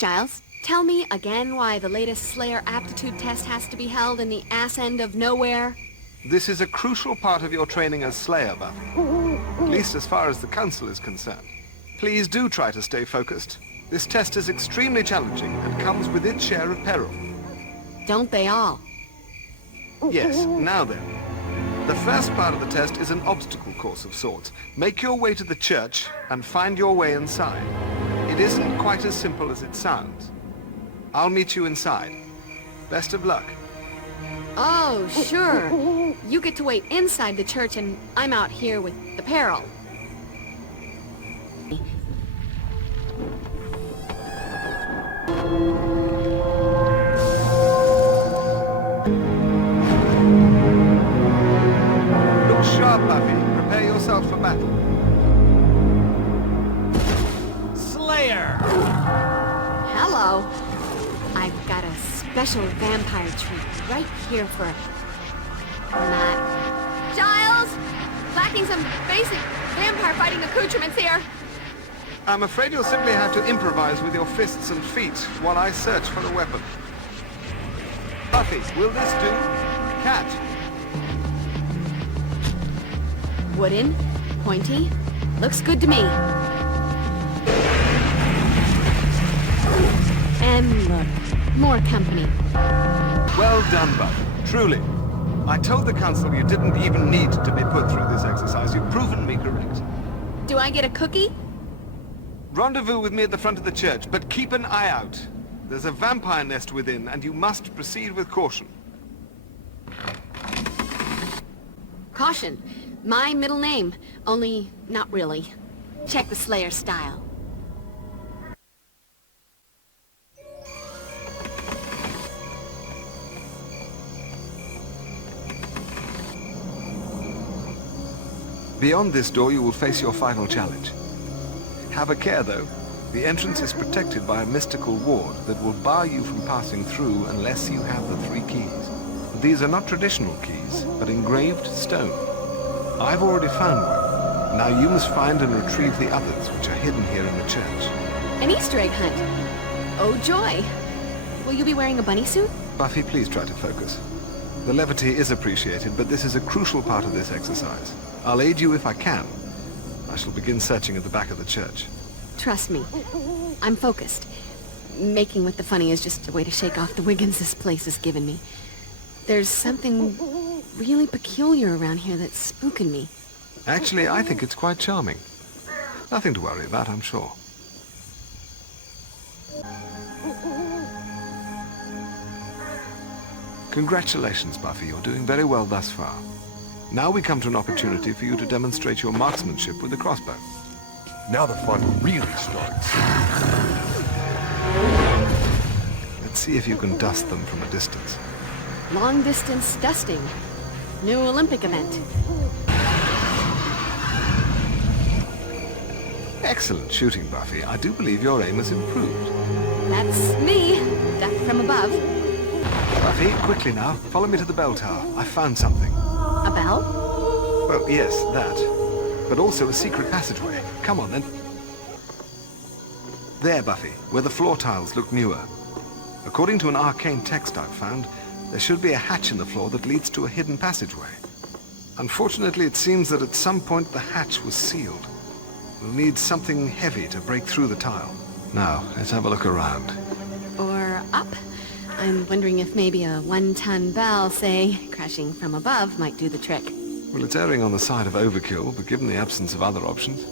Giles, tell me again why the latest Slayer aptitude test has to be held in the ass end of nowhere? This is a crucial part of your training as Slayer, Buffy. At least as far as the Council is concerned. Please do try to stay focused. This test is extremely challenging and comes with its share of peril. Don't they all? Yes, now then. The first part of the test is an obstacle course of sorts. Make your way to the church and find your way inside. It isn't quite as simple as it sounds. I'll meet you inside. Best of luck. Oh, sure. You get to wait inside the church and I'm out here with the peril. Look sharp, Buffy. Prepare yourself for battle. Slayer! Hello. I've got a special vampire treat right here for Matt. Giles! Lacking some basic vampire fighting accoutrements here. I'm afraid you'll simply have to improvise with your fists and feet while I search for a weapon. Buffy, will this do? Catch. Wooden, pointy, looks good to me. And look, more company. Well done, Buffy. Truly. I told the Council you didn't even need to be put through this exercise. You've proven me correct. Do I get a cookie? Rendezvous with me at the front of the church, but keep an eye out. There's a vampire nest within, and you must proceed with caution. Caution. My middle name. Only not really. Check the Slayer style. Beyond this door, you will face your final challenge. Have a care, though. The entrance is protected by a mystical ward that will bar you from passing through unless you have the 3 keys. These are not traditional keys, but engraved stone. I've already found one. Now you must find and retrieve the others, which are hidden here in the church. An Easter egg hunt. Oh, joy. Will you be wearing a bunny suit? Buffy, please try to focus. The levity is appreciated, but this is a crucial part of this exercise. I'll aid you if I can. I shall begin searching at the back of the church. Trust me. I'm focused. Making with the funny is just a way to shake off the Wiggins this place has given me. There's something really peculiar around here that's spooking me. Actually, I think it's quite charming. Nothing to worry about, I'm sure. Congratulations, Buffy. You're doing very well thus far. Now we come to an opportunity for you to demonstrate your marksmanship with the crossbow. Now the fun really starts. Let's see if you can dust them from a distance. Long distance dusting. New Olympic event. Excellent shooting, Buffy. I do believe your aim has improved. That's me. Death from above. Buffy, quickly now. Follow me to the bell tower. I found something. A bell? Well, yes, that. But also a secret passageway. Come on, then. There, Buffy, where the floor tiles look newer. According to an arcane text I've found, there should be a hatch in the floor that leads to a hidden passageway. Unfortunately, it seems that at some point the hatch was sealed. We'll need something heavy to break through the tile. Now, let's have a look around. Or up? I'm wondering if maybe a 1-ton bell, say, crashing from above might do the trick. Well, it's erring on the side of overkill, but given the absence of other options...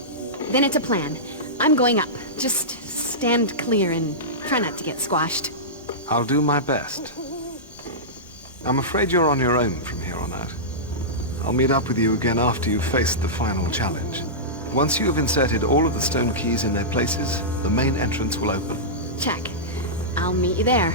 Then it's a plan. I'm going up. Just stand clear and try not to get squashed. I'll do my best. I'm afraid you're on your own from here on out. I'll meet up with you again after you've faced the final challenge. Once you have inserted all of the stone keys in their places, the main entrance will open. Check. I'll meet you there.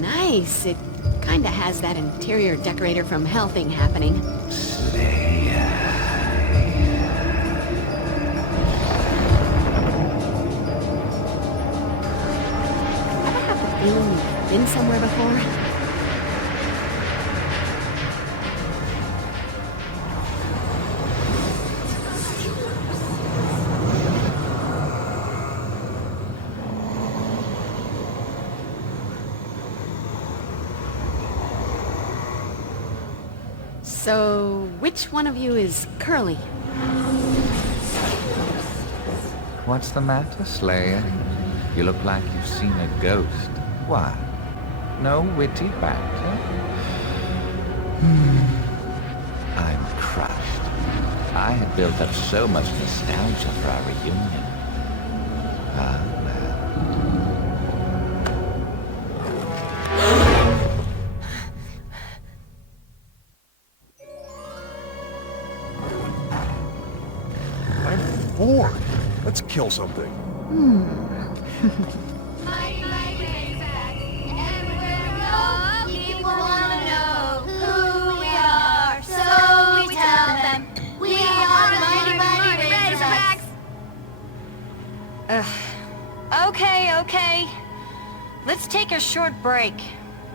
Nice. It kinda has that interior decorator from Hell thing happening. feeling you've been somewhere before? So, which one of you is Curly? What's the matter, Slayer? You look like you've seen a ghost. Why? No witty banter? I'm crushed. I had built up so much nostalgia for our reunion. Ah, well. I'm bored. Let's kill something. Okay. Let's take a short break.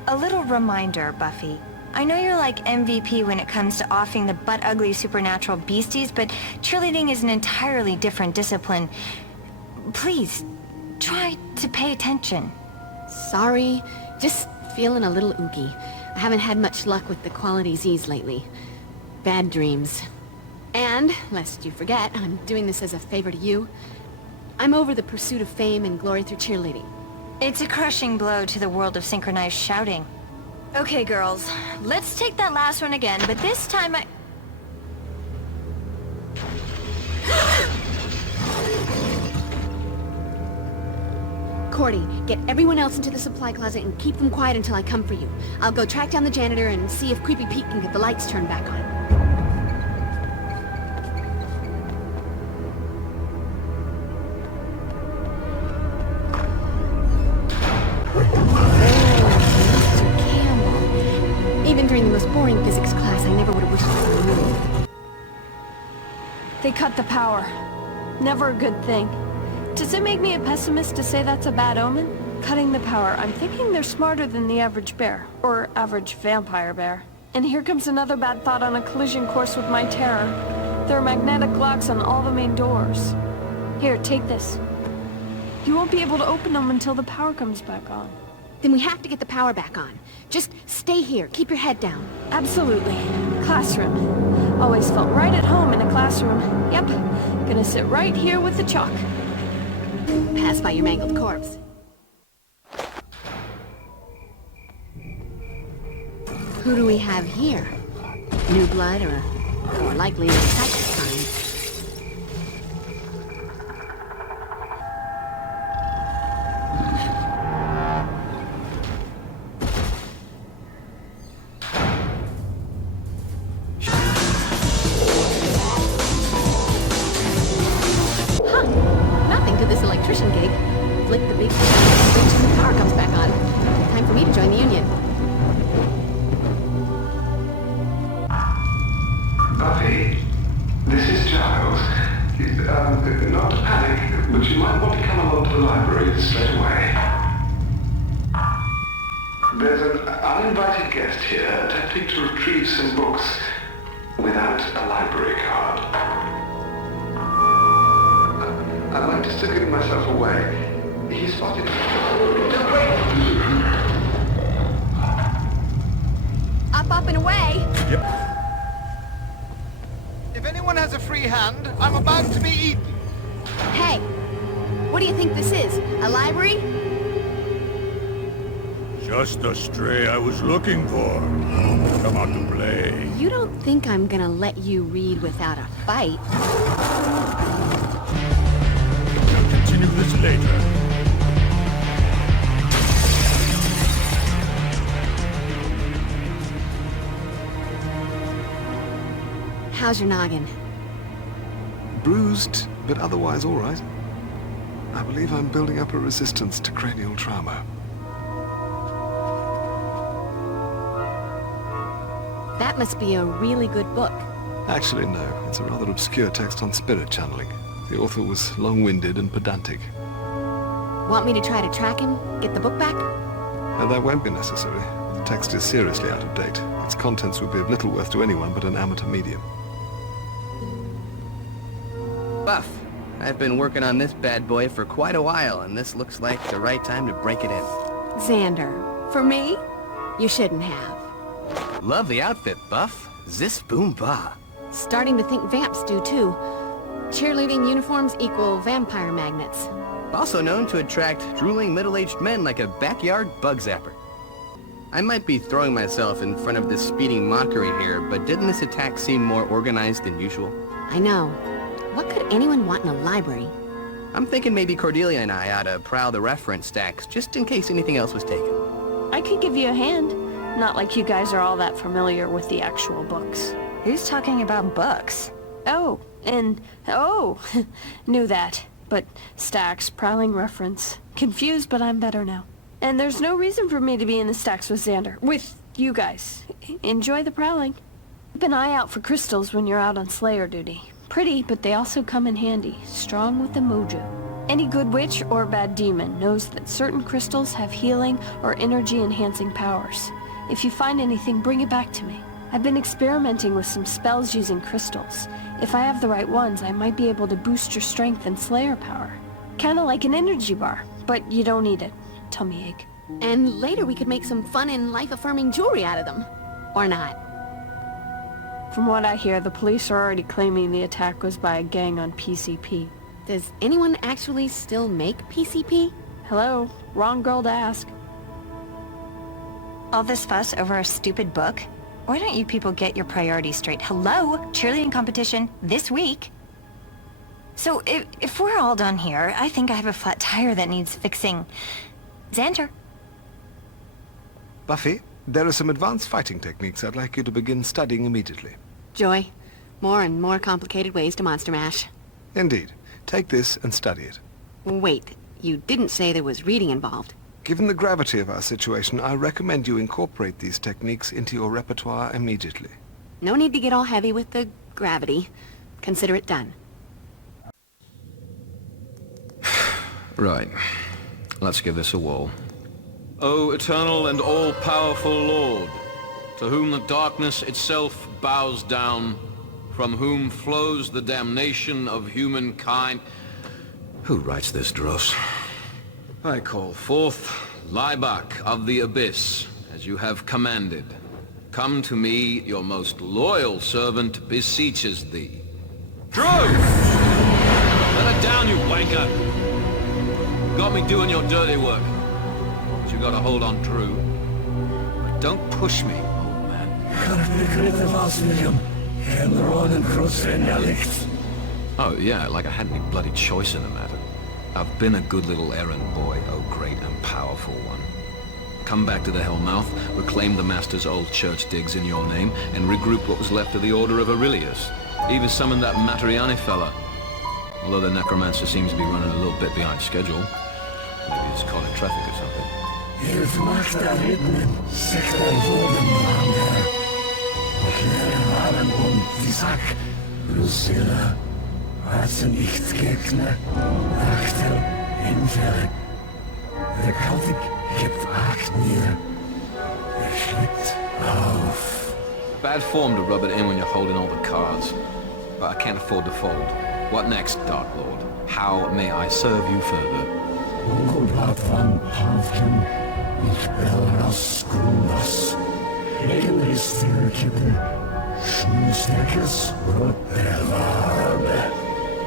A little reminder, Buffy. I know you're like MVP when it comes to offing the butt-ugly supernatural beasties, but cheerleading is an entirely different discipline. Please, try to pay attention. Sorry, just feeling a little ooky. I haven't had much luck with the Quality Z's lately. Bad dreams. And, lest you forget, I'm doing this as a favor to you. I'm over the pursuit of fame and glory through cheerleading. It's a crushing blow to the world of synchronized shouting. Okay, girls, let's take that last one again, but this time Cordy, get everyone else into the supply closet and keep them quiet until I come for you. I'll go track down the janitor and see if Creepy Pete can get the lights turned back on. Even during the most boring physics class, I never would have wished for something new. They cut the power. Never a good thing. Does it make me a pessimist to say that's a bad omen? Cutting the power, I'm thinking they're smarter than the average bear. Or average vampire bear. And here comes another bad thought on a collision course with my terror. There are magnetic locks on all the main doors. Here, take this. You won't be able to open them until the power comes back on. Then we have to get the power back on. Just stay here. Keep your head down. Absolutely. Classroom. Always felt right at home in a classroom. Yep. Gonna sit right here with the chalk. Pass by your mangled corpse. Who do we have here? New blood or more likely the psychic kind? Nothing to this electrician gig. Flick the big switch and the power comes back on. Time for me to join the union. Buffy, this is Giles. Not to panic, but you might want to come along to the library straight away. There's an uninvited guest here attempting to retrieve some books without a library card. I'd like to still give myself away. He spotted... Don't wait! Up and away! If anyone has a free hand, I'm about to be eaten. Hey, what do you think this is? A library? Just the stray I was looking for. Come out to play. You don't think I'm gonna let you read without a fight? We'll continue this later. How's your noggin? Bruised, but otherwise all right. I believe I'm building up a resistance to cranial trauma. That must be a really good book. Actually, no. It's a rather obscure text on spirit channeling. The author was long-winded and pedantic. Want me to try to track him? Get the book back? And that won't be necessary. The text is seriously out of date. Its contents would be of little worth to anyone but an amateur medium. Buff, I've been working on this bad boy for quite a while, and this looks like the right time to break it in. Xander, for me? You shouldn't have. Love the outfit, Buff. Zis boom ba. Starting to think vamps do too. Cheerleading uniforms equal vampire magnets. Also known to attract drooling middle-aged men like a backyard bug zapper. I might be throwing myself in front of this speeding mockery here, but didn't this attack seem more organized than usual? I know. What could anyone want in a library? I'm thinking maybe Cordelia and I ought to prowl the reference stacks, just in case anything else was taken. I could give you a hand. Not like you guys are all that familiar with the actual books. Who's talking about books? Oh, knew that. But stacks, prowling reference. Confused, but I'm better now. And there's no reason for me to be in the stacks with Xander. With you guys. Enjoy the prowling. Keep an eye out for crystals when you're out on Slayer duty. Pretty, but they also come in handy. Strong with the mojo. Any good witch or bad demon knows that certain crystals have healing or energy-enhancing powers. If you find anything, bring it back to me. I've been experimenting with some spells using crystals. If I have the right ones, I might be able to boost your strength and Slayer power. Kinda like an energy bar, but you don't need it. Tummy ache. And later we could make some fun and life-affirming jewelry out of them. Or not. From what I hear, the police are already claiming the attack was by a gang on PCP. Does anyone actually still make PCP? Hello? Wrong girl to ask. All this fuss over a stupid book? Why don't you people get your priorities straight? Hello? Cheerleading competition this week. So if we're all done here, I think I have a flat tire that needs fixing. Xander. Buffy, there are some advanced fighting techniques I'd like you to begin studying immediately. Joy, more and more complicated ways to monster mash. Indeed. Take this and study it. Wait, you didn't say there was reading involved. Given the gravity of our situation, I recommend you incorporate these techniques into your repertoire immediately. No need to get all heavy with the gravity. Consider it done. Right. Let's give this a whirl. O eternal and all-powerful Lord, to whom the darkness itself bows down, from whom flows the damnation of humankind. Who writes this dross? I call forth Laibach of the Abyss, as you have commanded. Come to me, your most loyal servant beseeches thee. Drew! Let it down, you wanker! Got me doing your dirty work. But you gotta hold on, Drew. But don't push me, old man. Oh yeah, like I had any bloody choice in the matter. I've been a good little errand boy, oh great and powerful one. Come back to the Hellmouth, reclaim the Master's old church digs in your name, and regroup what was left of the Order of Aurelius. Even summon that Matriani fella. Although the necromancer seems to be running a little bit behind schedule. Maybe he's caught in traffic or something. Bad form to rub it in when you're holding all the cards. But I can't afford to fold. What next, Dark Lord? How may I serve you further?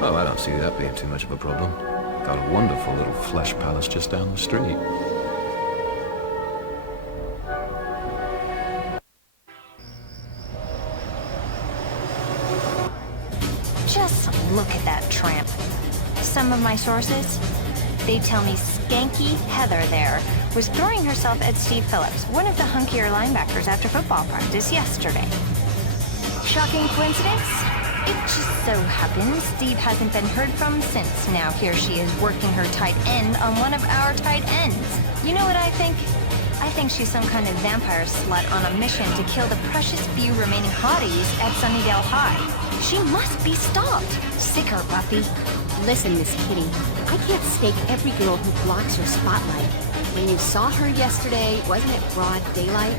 Oh, I don't see that being too much of a problem. Got a wonderful little flesh palace just down the street. Just look at that tramp. Some of my sources, they tell me Skanky Heather there was throwing herself at Steve Phillips, one of the hunkier linebackers after football practice yesterday. Shocking coincidence? It just so happens Steve hasn't been heard from since. Now here she is working her tight end on one of our tight ends. You know what I think? I think she's some kind of vampire slut on a mission to kill the precious few remaining hotties at Sunnydale High. She must be stopped. Sick her, Buffy. Listen, Miss Kitty, I can't stake every girl who blocks your spotlight. When you saw her yesterday, wasn't it broad daylight?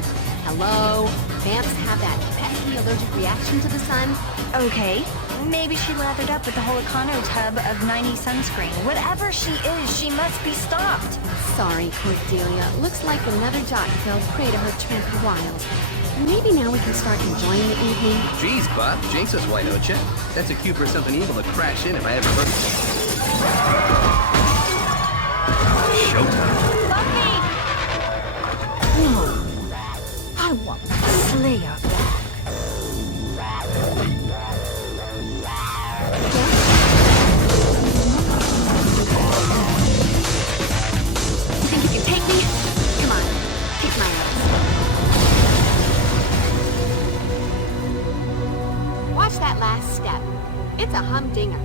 Hello? Vamps have that pesky allergic reaction to the sun. Okay, maybe she lathered up with the whole Econo tub of 90 sunscreen. Whatever she is, she must be stopped. Sorry, Cordelia. Looks like another jock fell prey to her trampy wiles. Maybe now we can start enjoying the evening. Jeez, Buff, jinx us, why don't you? That's a cue for something evil to crash in if I ever heard of it. Showtime. Buffy! Whoa. I want my Slayer back. You think you can take me? Come on, kick my ass. Watch that last step. It's a humdinger.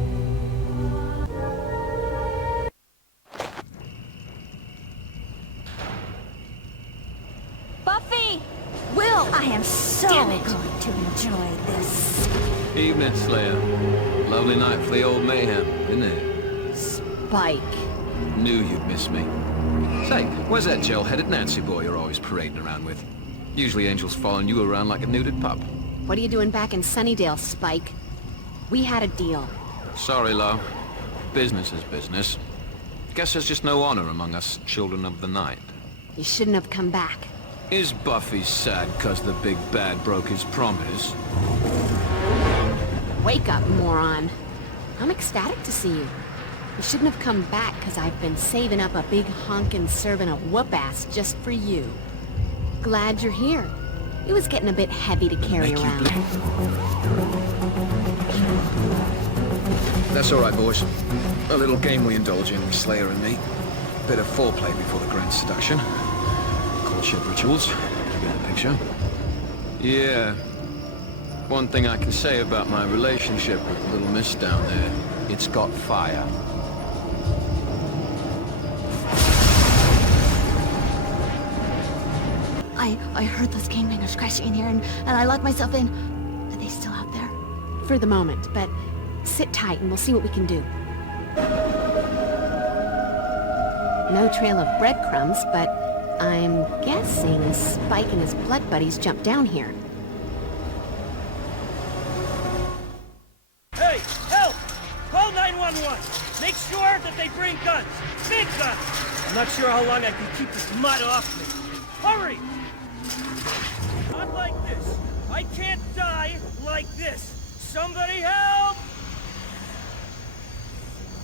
Buffy! Will! I am so Damn it. going to enjoy this. Evening, Slayer. Lovely night for the old mayhem, isn't it? Spike. Knew you'd miss me. Say, where's that gel-headed Nancy boy you're always parading around with? Usually Angel's following you around like a neutered pup. What are you doing back in Sunnydale, Spike? We had a deal. Sorry, love. Business is business. Guess there's just no honor among us children of the night. You shouldn't have come back. Is Buffy sad 'cause the big bad broke his promise? Wake up, moron. I'm ecstatic to see you. You shouldn't have come back 'cause I've been saving up a big honkin' serving of whoop-ass just for you. Glad you're here. It was getting a bit heavy to carry around. That's all right, boys. A little game we indulge in, Slayer and me. Bit of foreplay before the grand seduction. Courtship rituals. You get the picture? Yeah. One thing I can say about my relationship with the little miss down there, it's got fire. I heard those gangbangers crashing in here, and I locked myself in. Are they still out there? For the moment, but sit tight and we'll see what we can do. No trail of breadcrumbs, but I'm guessing Spike and his blood buddies jumped down here. Hey, help! Call 911. Make sure that they bring guns. Big guns! I'm not sure how long I can keep this mud off me. Hurry! Not like this. I can't die like this. Somebody help!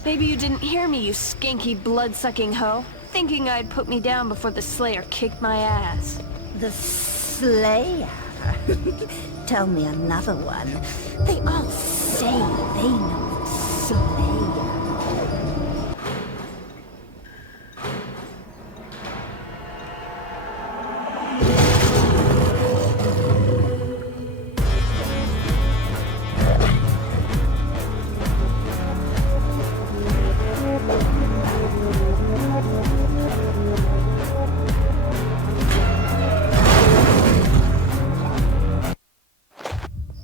Maybe you didn't hear me, you skanky blood-sucking hoe. Thinking I'd put me down before the Slayer kicked my ass. The Slayer? Tell me another one. They all say they know the Slayer.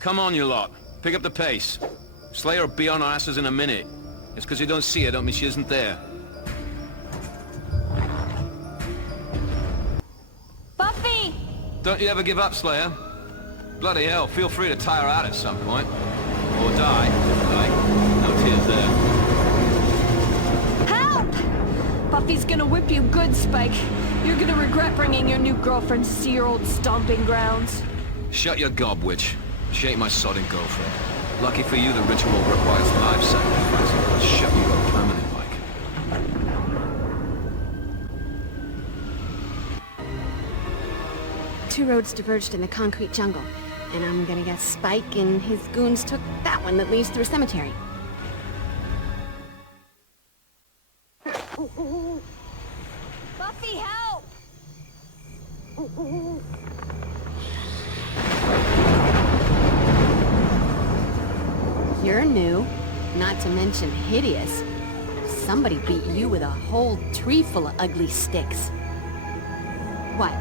Come on, you lot. Pick up the pace. Slayer will be on our asses in a minute. Just 'cause you don't see her don't mean she isn't there. Buffy! Don't you ever give up, Slayer. Bloody hell, feel free to tire her out at some point. Or die, if you like. No tears there. Help! Buffy's gonna whip you good, Spike. You're gonna regret bringing your new girlfriend to see your old stomping grounds. Shut your gob, witch. She ain't my sodding girlfriend. Lucky for you, the ritual requires life sacrifice. It'll shut you up permanent like. Two roads diverged in the concrete jungle, and I'm gonna guess Spike and his goons took that one that leads through a cemetery. Buffy, help! You're new, not to mention hideous. Somebody beat you with a whole tree full of ugly sticks. What?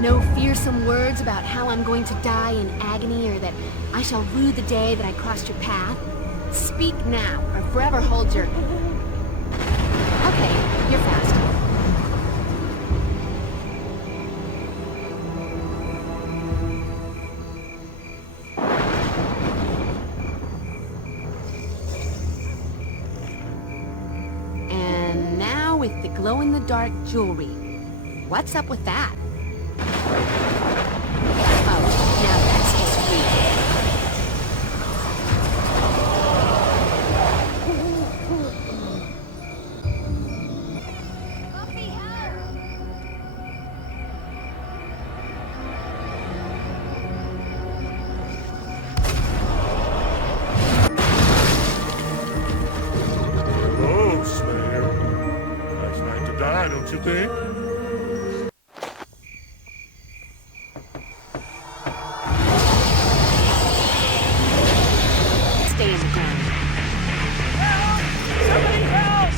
No fearsome words about how I'm going to die in agony or that I shall rue the day that I crossed your path? Speak now, or forever hold your... Okay, you're fast. with the glow-in-the-dark jewelry. What's up with that? Oh, now that's just weird. Hello, Slayer. Nice night to die, don't you think? Stay in the ground. Somebody help!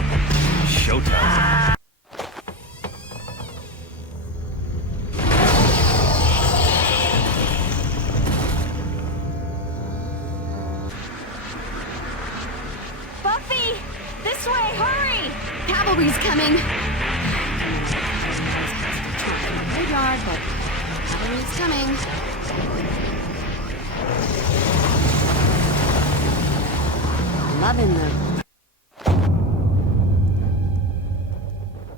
Showtime. Buffy! This way, hurry! Cavalry's coming! Graveyard, but cavalry's coming. Loving the...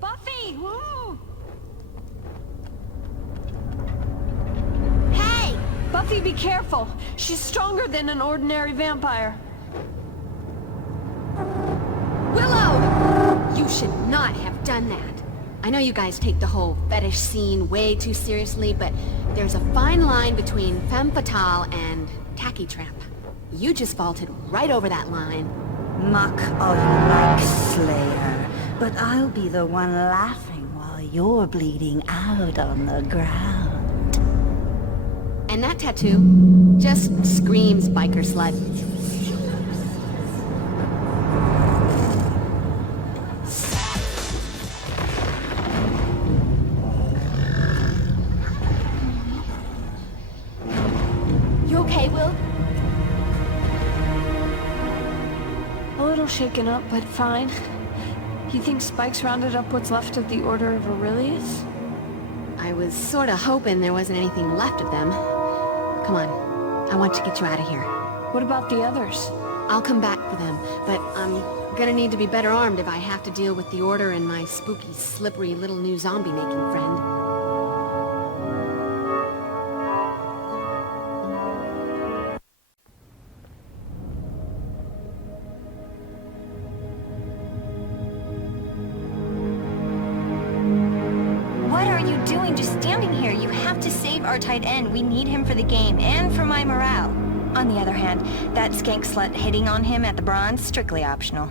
Buffy! Woo! Hey! Buffy, be careful. She's stronger than an ordinary vampire. Willow! You should not have done that. I know you guys take the whole fetish scene way too seriously, but there's a fine line between femme fatale and tacky trap. You just vaulted right over that line. Muck all you like, Slayer, but I'll be the one laughing while you're bleeding out on the ground. And that tattoo just screams biker slut. You okay, Will? A little shaken up, but fine. You think Spike's rounded up what's left of the Order of Aurelius? I was sorta hoping there wasn't anything left of them. Come on, I want to get you out of here. What about the others? I'll come back for them, but I'm gonna need to be better armed if I have to deal with the Order and my spooky, slippery little new zombie-making friend. What are you doing just standing here? You have to save our tight end. We need him for the game and for my morale. On the other hand, that skank slut hitting on him at the bronze, strictly optional.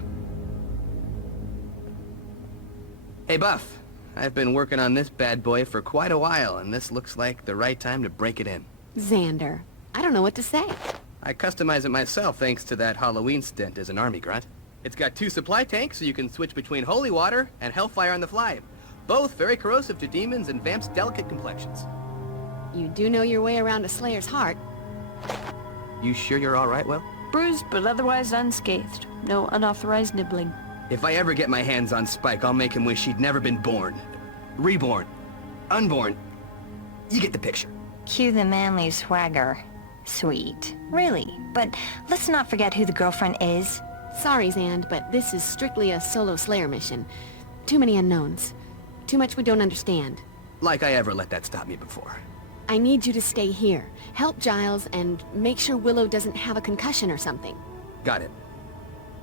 Hey, Buff. I've been working on this bad boy for quite a while, and this looks like the right time to break it in. Xander, I don't know what to say. I customize it myself thanks to that Halloween stint as an army grunt. It's got 2 supply tanks, so you can switch between holy water and hellfire on the fly. Both very corrosive to demons and vamps' delicate complexions. You do know your way around a Slayer's heart. You sure you're all right, Will? Bruised, but otherwise unscathed. No unauthorized nibbling. If I ever get my hands on Spike, I'll make him wish he'd never been born. Reborn. Unborn. You get the picture. Cue the manly swagger. Sweet. Really. But let's not forget who the girlfriend is. Sorry, Xand, but this is strictly a solo Slayer mission. Too many unknowns. Too much we don't understand. Like I ever let that stop me before. I need you to stay here. Help Giles and make sure Willow doesn't have a concussion or something. Got it.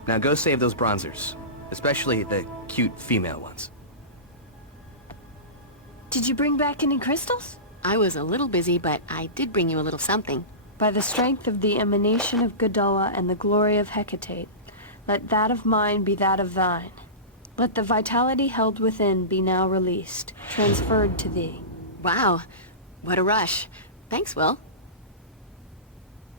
Now go save those bronzers. Especially the cute female ones. Did you bring back any crystals? I was a little busy, but I did bring you a little something. By the strength of the emanation of Gadala and the glory of Hecate, let that of mine be that of thine. Let the vitality held within be now released, transferred to thee. Wow, what a rush. Thanks, Will.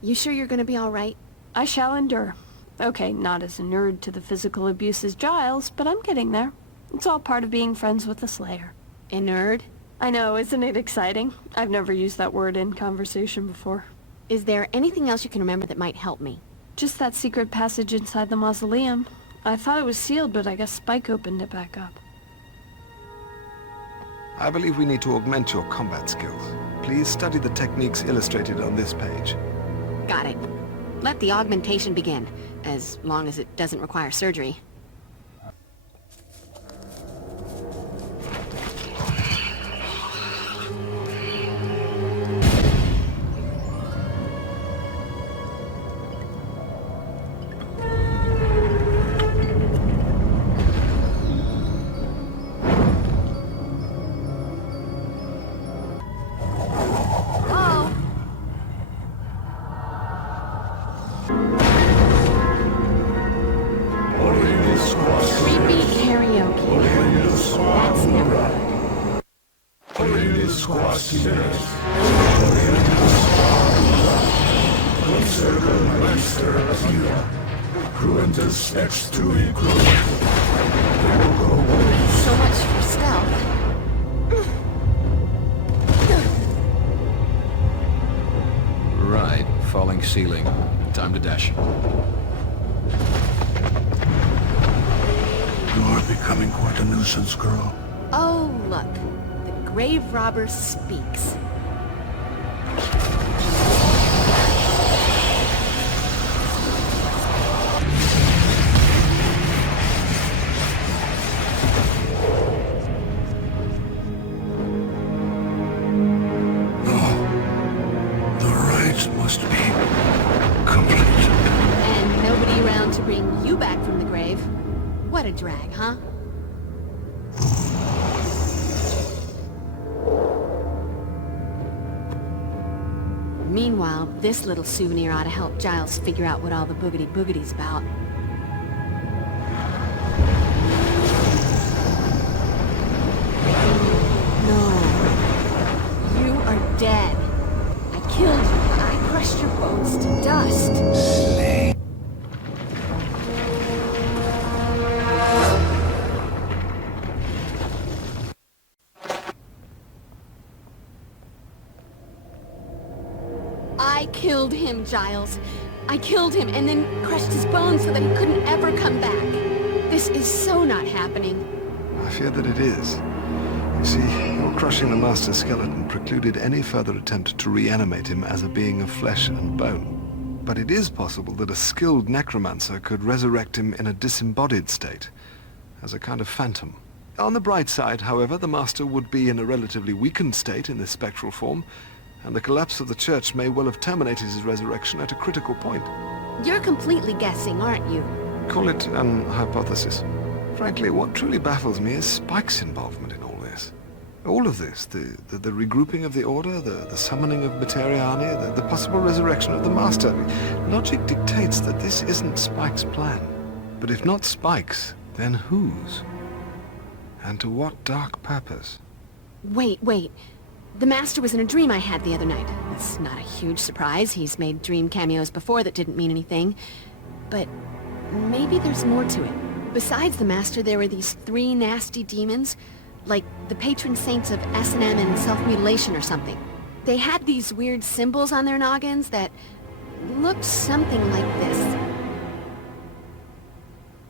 You sure you're gonna be all right? I shall endure. Okay, not as inured to the physical abuse as Giles, but I'm getting there. It's all part of being friends with the Slayer. Inured? I know, isn't it exciting? I've never used that word in conversation before. Is there anything else you can remember that might help me? Just that secret passage inside the mausoleum. I thought it was sealed, but I guess Spike opened it back up. I believe we need to augment your combat skills. Please study the techniques illustrated on this page. Got it. Let the augmentation begin, as long as it doesn't require surgery. Karaoke. That's never good. So much for stealth. Right, falling ceiling. Time to dash. You're becoming quite a nuisance, girl. Oh, look. The grave robber speaks. The rites must be complete. And nobody around to bring you back from the grave. What a drag, huh? Meanwhile, this little souvenir ought to help Giles figure out what all the boogity-boogity's about. No. You are dead. I killed you. I crushed your bones to dust. Slay. I killed him, Giles. I killed him and then crushed his bones so that he couldn't ever come back. This is so not happening. I fear that it is. You see, your crushing the Master's skeleton precluded any further attempt to reanimate him as a being of flesh and bone. But it is possible that a skilled necromancer could resurrect him in a disembodied state, as a kind of phantom. On the bright side, however, the Master would be in a relatively weakened state in this spectral form, and the collapse of the church may well have terminated his resurrection at a critical point. You're completely guessing, aren't you? Call it an hypothesis. Frankly, what truly baffles me is Spike's involvement in all this. All of this, the regrouping of the Order, the summoning of Materiani, the possible resurrection of the Master. Logic dictates that this isn't Spike's plan. But if not Spike's, then whose? And to what dark purpose? Wait. The Master was in a dream I had the other night. It's not a huge surprise. He's made dream cameos before that didn't mean anything. But maybe there's more to it. Besides the Master, there were these 3 nasty demons, like the patron saints of S&M and self-mutilation or something. They had these weird symbols on their noggins that looked something like this.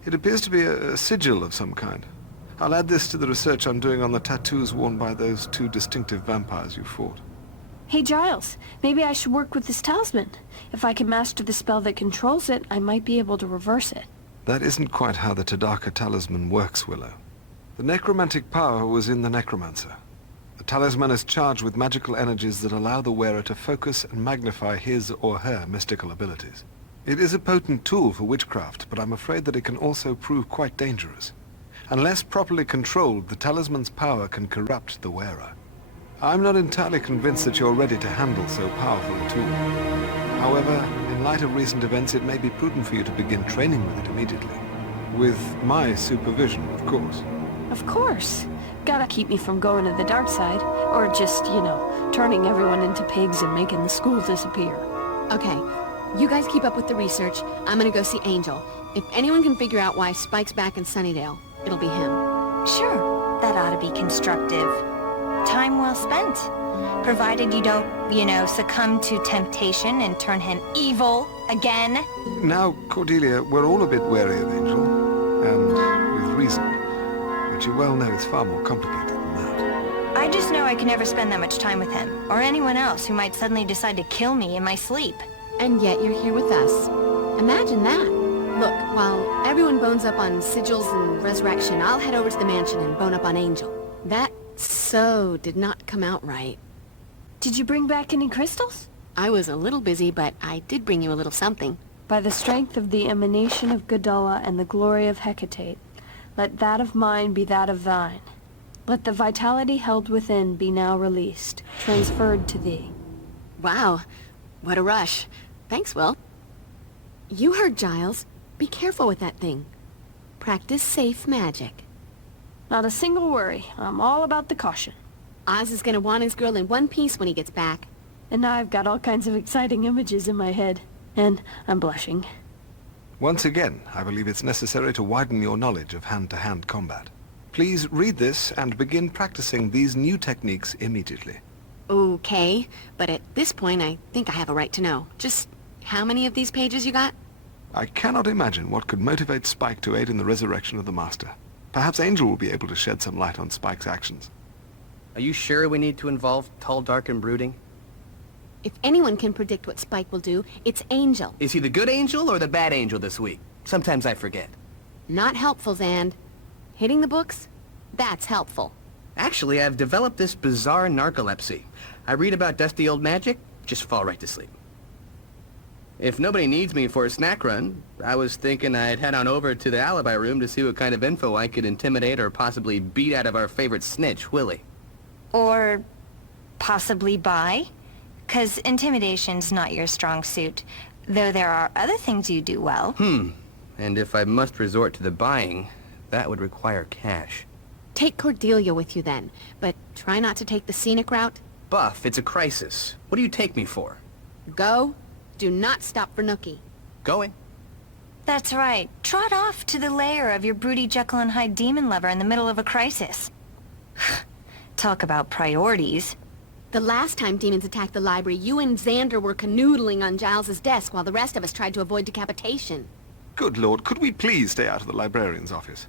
It appears to be a sigil of some kind. I'll add this to the research I'm doing on the tattoos worn by those 2 distinctive vampires you fought. Hey, Giles, maybe I should work with this talisman. If I can master the spell that controls it, I might be able to reverse it. That isn't quite how the Tadaka talisman works, Willow. The necromantic power was in the necromancer. The talisman is charged with magical energies that allow the wearer to focus and magnify his or her mystical abilities. It is a potent tool for witchcraft, but I'm afraid that it can also prove quite dangerous. Unless properly controlled, the talisman's power can corrupt the wearer. I'm not entirely convinced that you're ready to handle so powerful a tool. However, in light of recent events, it may be prudent for you to begin training with it immediately. With my supervision, of course. Of course. Gotta keep me from going to the dark side. Or just, turning everyone into pigs and making the school disappear. Okay, you guys keep up with the research. I'm gonna go see Angel. If anyone can figure out why Spike's back in Sunnydale, it'll be him. Sure, that ought to be constructive. Time well spent. Provided you don't, succumb to temptation and turn him evil again. Now, Cordelia, we're all a bit wary of Angel, and with reason. But you well know it's far more complicated than that. I just know I can never spend that much time with him, or anyone else who might suddenly decide to kill me in my sleep. And yet you're here with us. Imagine that. Look, while everyone bones up on sigils and resurrection, I'll head over to the mansion and bone up on Angel. That so did not come out right. Did you bring back any crystals? I was a little busy, but I did bring you a little something. By the strength of the emanation of Gadala and the glory of Hecate, let that of mine be that of thine. Let the vitality held within be now released, transferred to thee. Wow, what a rush. Thanks, Will. You heard Giles. Be careful with that thing. Practice safe magic. Not a single worry. I'm all about the caution. Oz is gonna want his girl in one piece when he gets back. And now I've got all kinds of exciting images in my head. And I'm blushing. Once again, I believe it's necessary to widen your knowledge of hand-to-hand combat. Please read this and begin practicing these new techniques immediately. Okay, but at this point I think I have a right to know. Just how many of these pages you got? I cannot imagine what could motivate Spike to aid in the resurrection of the Master. Perhaps Angel will be able to shed some light on Spike's actions. Are you sure we need to involve Tall, Dark, and Brooding? If anyone can predict what Spike will do, it's Angel. Is he the good angel or the bad angel this week? Sometimes I forget. Not helpful, Zand. Hitting the books? That's helpful. Actually, I've developed this bizarre narcolepsy. I read about dusty old magic, just fall right to sleep. If nobody needs me for a snack run, I was thinking I'd head on over to the alibi room to see what kind of info I could intimidate or possibly beat out of our favorite snitch, Willie. Or possibly buy? 'Cause intimidation's not your strong suit, though there are other things you do well. And if I must resort to the buying, that would require cash. Take Cordelia with you then, but try not to take the scenic route. Buff, it's a crisis. What do you take me for? Go. Do not stop for Nookie. Going. That's right. Trot off to the lair of your broody Jekyll and Hyde demon lover in the middle of a crisis. Talk about priorities. The last time demons attacked the library, you and Xander were canoodling on Giles's desk while the rest of us tried to avoid decapitation. Good Lord, could we please stay out of the librarian's office?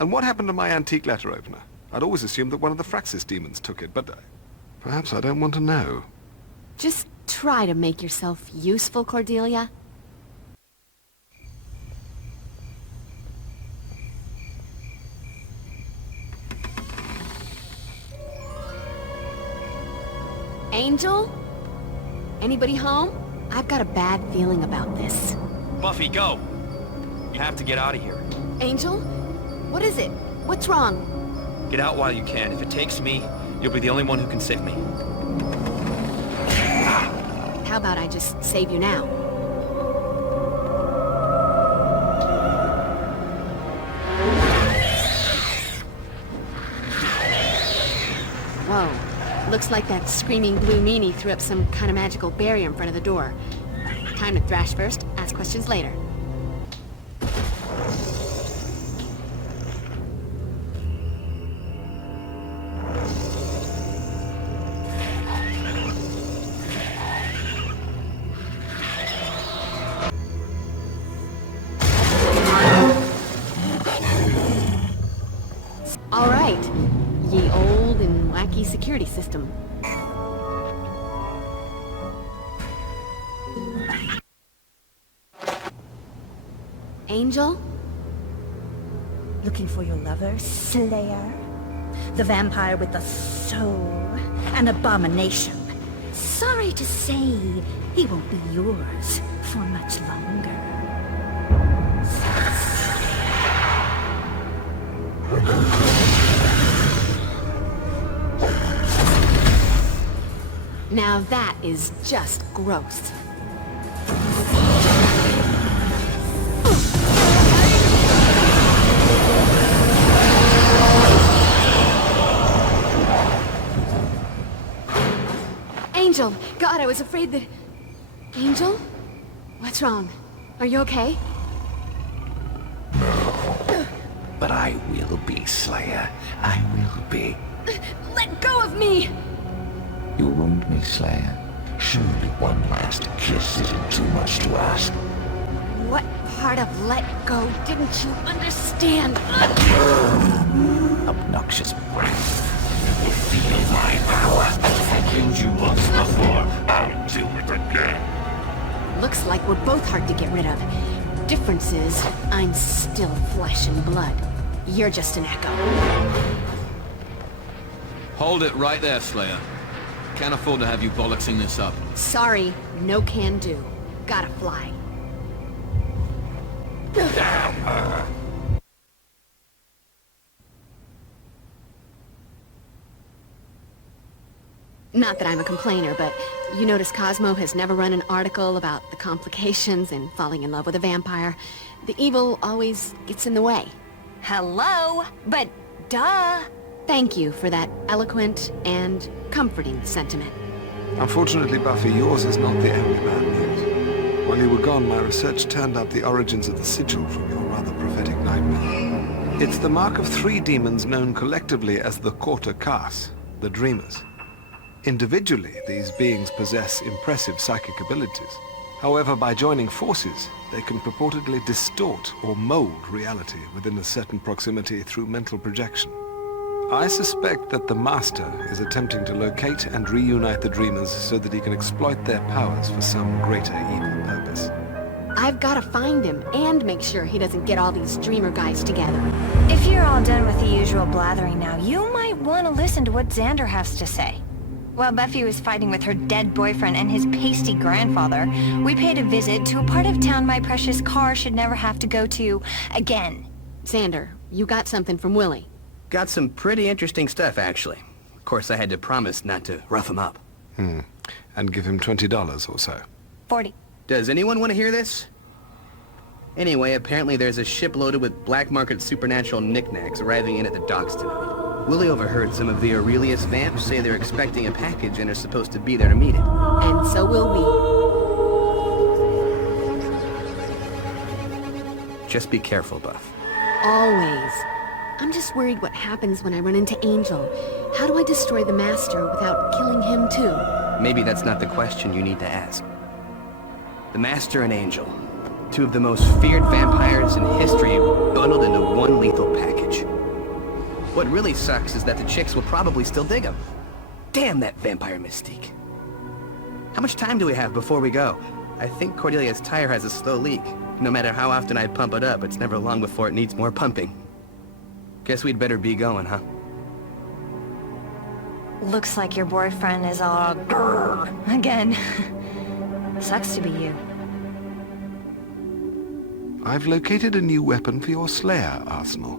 And what happened to my antique letter opener? I'd always assumed that one of the Fraxis demons took it, but perhaps I don't want to know. Just try to make yourself useful, Cordelia. Angel? Anybody home? I've got a bad feeling about this. Buffy, go! You have to get out of here. Angel? What is it? What's wrong? Get out while you can. If it takes me, you'll be the only one who can save me. How about I just save you now? Whoa. Looks like that screaming blue meanie threw up some kind of magical barrier in front of the door. Time to thrash first, ask questions later. All right, ye old and wacky security system. Angel? Looking for your lover, Slayer? The vampire with the soul, an abomination. Sorry to say, he won't be yours for much longer. Now that is just gross. Angel! God, I was afraid that... Angel? What's wrong? Are you okay? But I will be, Slayer. I will be. Let go of me! You wound me, Slayer. Surely one last kiss isn't too much to ask. What part of let go didn't you understand? Obnoxious brat. You feel my power. I killed you once before. I'll do it again. Looks like we're both hard to get rid of. Difference is, I'm still flesh and blood. You're just an echo. Hold it right there, Slayer. Can't afford to have you bollocksing this up. Sorry, no can do. Gotta fly. Damn her. Not that I'm a complainer, but you notice Cosmo has never run an article about the complications in falling in love with a vampire. The evil always gets in the way. Hello? But Duh. Thank you for that eloquent and comforting sentiment. Unfortunately, Buffy, yours is not the only bad news. While you were gone, my research turned out the origins of the sigil from your rather prophetic nightmare. It's the mark of 3 demons known collectively as the Quarter Kas, the Dreamers. Individually, these beings possess impressive psychic abilities. However, by joining forces, they can purportedly distort or mold reality within a certain proximity through mental projection. I suspect that the Master is attempting to locate and reunite the Dreamers so that he can exploit their powers for some greater evil purpose. I've got to find him and make sure he doesn't get all these Dreamer guys together. If you're all done with the usual blathering now, you might want to listen to what Xander has to say. While Buffy was fighting with her dead boyfriend and his pasty grandfather, we paid a visit to a part of town my precious car should never have to go to again. Xander, you got something from Willie. Got some pretty interesting stuff, actually. Of course, I had to promise not to rough him up. And give him $20 or so. 40. Does anyone want to hear this? Anyway, apparently there's a ship loaded with black market supernatural knickknacks arriving in at the docks tonight. Willie overheard some of the Aurelius vamps say they're expecting a package and are supposed to be there to meet it. And so will we. Just be careful, Buff. Always. I'm just worried what happens when I run into Angel. How do I destroy the Master without killing him too? Maybe that's not the question you need to ask. The Master and Angel, 2 of the most feared vampires in history, bundled into one lethal package. What really sucks is that the chicks will probably still dig him. Damn that vampire mystique. How much time do we have before we go? I think Cordelia's tire has a slow leak. No matter how often I pump it up, it's never long before it needs more pumping. Guess we'd better be going, huh? Looks like your boyfriend is all grrr again. Sucks to be you. I've located a new weapon for your Slayer arsenal.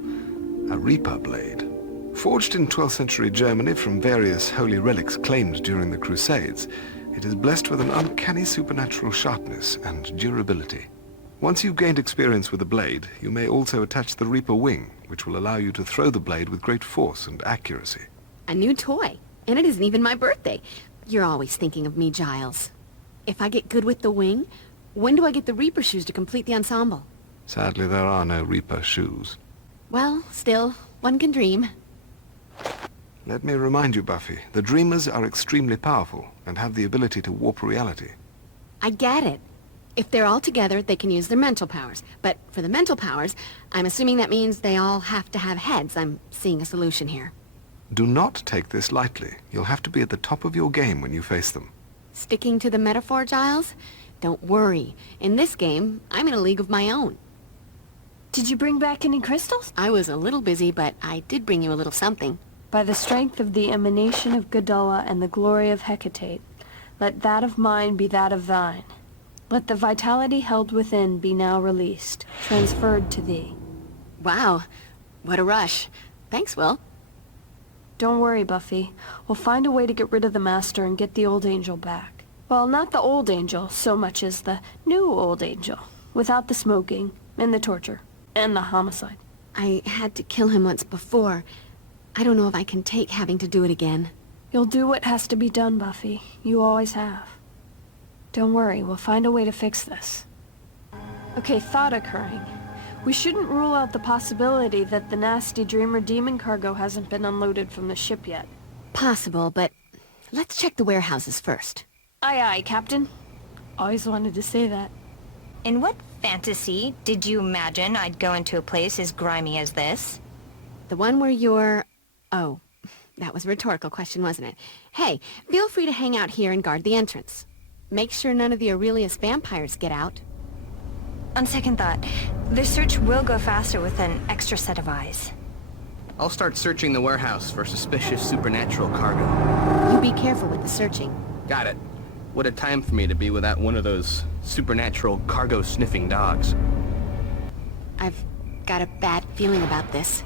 A Reaper blade. Forged in 12th century Germany from various holy relics claimed during the Crusades, it is blessed with an uncanny supernatural sharpness and durability. Once you've gained experience with the blade, you may also attach the Reaper wing, which will allow you to throw the blade with great force and accuracy. A new toy. And it isn't even my birthday. You're always thinking of me, Giles. If I get good with the wing, when do I get the Reaper shoes to complete the ensemble? Sadly, there are no Reaper shoes. Well, still, one can dream. Let me remind you, Buffy, the Dreamers are extremely powerful and have the ability to warp reality. I get it. If they're all together, they can use their mental powers. But for the mental powers, I'm assuming that means they all have to have heads. I'm seeing a solution here. Do not take this lightly. You'll have to be at the top of your game when you face them. Sticking to the metaphor, Giles? Don't worry. In this game, I'm in a league of my own. Did you bring back any crystals? I was a little busy, but I did bring you a little something. By the strength of the emanation of Gadala and the glory of Hecate, let that of mine be that of thine. Let the vitality held within be now released, transferred to thee. Wow, what a rush. Thanks, Will. Don't worry, Buffy. We'll find a way to get rid of the Master and get the old Angel back. Well, not the old Angel so much as the new old Angel, without the smoking and the torture. And the homicide. I had to kill him once before. I don't know if I can take having to do it again. You'll do what has to be done, Buffy. You always have. Don't worry, we'll find a way to fix this. Okay, thought occurring. We shouldn't rule out the possibility that the nasty Dreamer demon cargo hasn't been unloaded from the ship yet. Possible, but let's check the warehouses first. Aye, aye, Captain. Always wanted to say that. In what fantasy did you imagine I'd go into a place as grimy as this? The one where you're... Oh, that was a rhetorical question, wasn't it? Hey, feel free to hang out here and guard the entrance. Make sure none of the Aurelius vampires get out. On second thought, the search will go faster with an extra set of eyes. I'll start searching the warehouse for suspicious supernatural cargo. You be careful with the searching. Got it. What a time for me to be without one of those supernatural cargo-sniffing dogs. I've got a bad feeling about this.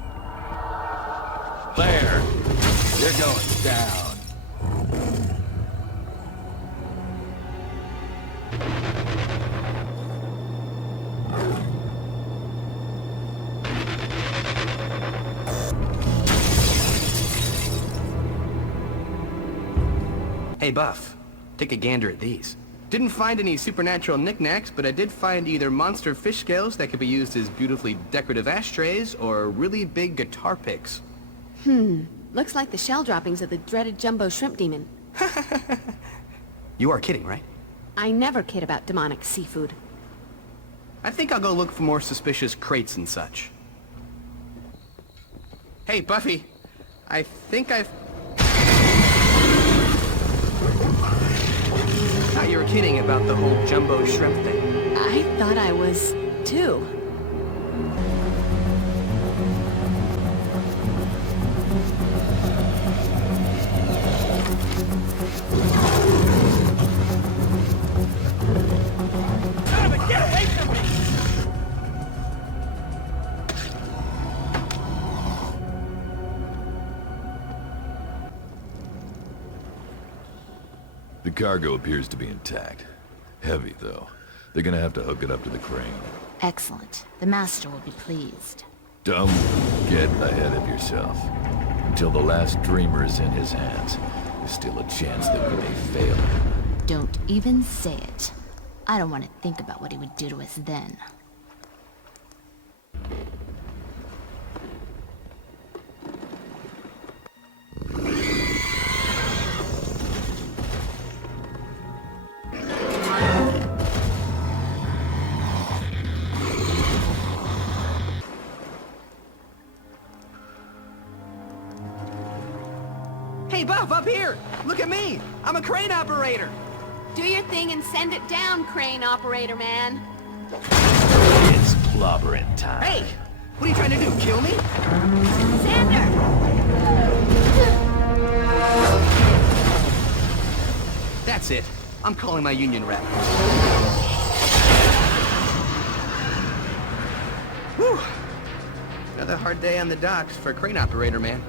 Claire, you're going down. Hey, Buff. Take a gander at these. Didn't find any supernatural knickknacks, but I did find either monster fish scales that could be used as beautifully decorative ashtrays, or really big guitar picks. Looks like the shell droppings of the dreaded jumbo shrimp demon. You are kidding, right? I never kid about demonic seafood. I think I'll go look for more suspicious crates and such. Hey, Buffy. I think I've... Thought you were kidding about the whole jumbo shrimp thing. I thought I was, too. Donovan, get away from me! The cargo appears to be intact. Heavy, though. They're gonna have to hook it up to the crane. Excellent. The Master will be pleased. Don't get ahead of yourself. Until the last dreamer is in his hands, there's still a chance that we may fail. Don't even say it. I don't want to think about what he would do to us then. Hey, Buff, up here! Look at me! I'm a crane operator! Do your thing and send it down, crane operator man. It's clobbering time. Hey! What are you trying to do, kill me? Xander! That's it. I'm calling my union rep. Whew. Another hard day on the docks for a crane operator, man.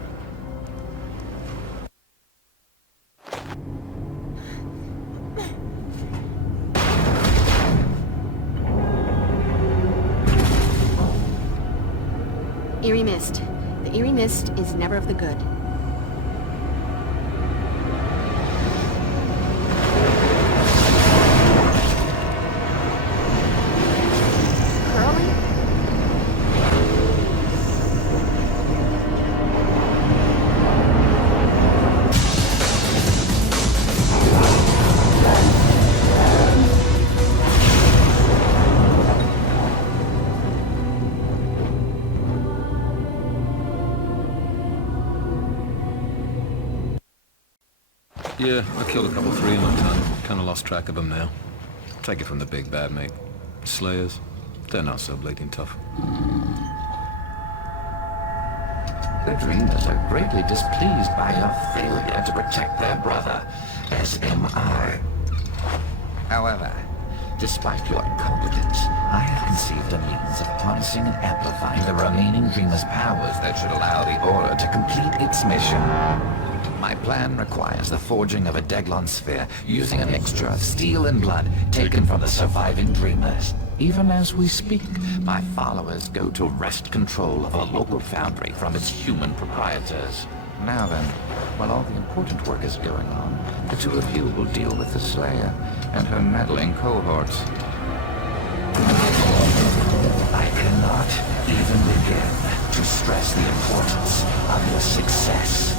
Eerie mist. The eerie mist is never of the good. Curly? Yeah, I killed a couple 3 in my time. Kinda lost track of them now. Take it from the big bad, mate. Slayers, they're not so blatant tough. The Dreamers are greatly displeased by your failure to protect their brother, as am I. However, despite your incompetence, I have conceived a means of harnessing and amplifying the remaining Dreamers' powers that should allow the Order to complete its mission. My plan requires the forging of a Deglon sphere using a mixture of steel and blood taken from the surviving Dreamers. Even as we speak, my followers go to wrest control of a local foundry from its human proprietors. Now then, while all the important work is going on, the two of you will deal with the Slayer and her meddling cohorts. I cannot even begin to stress the importance of your success.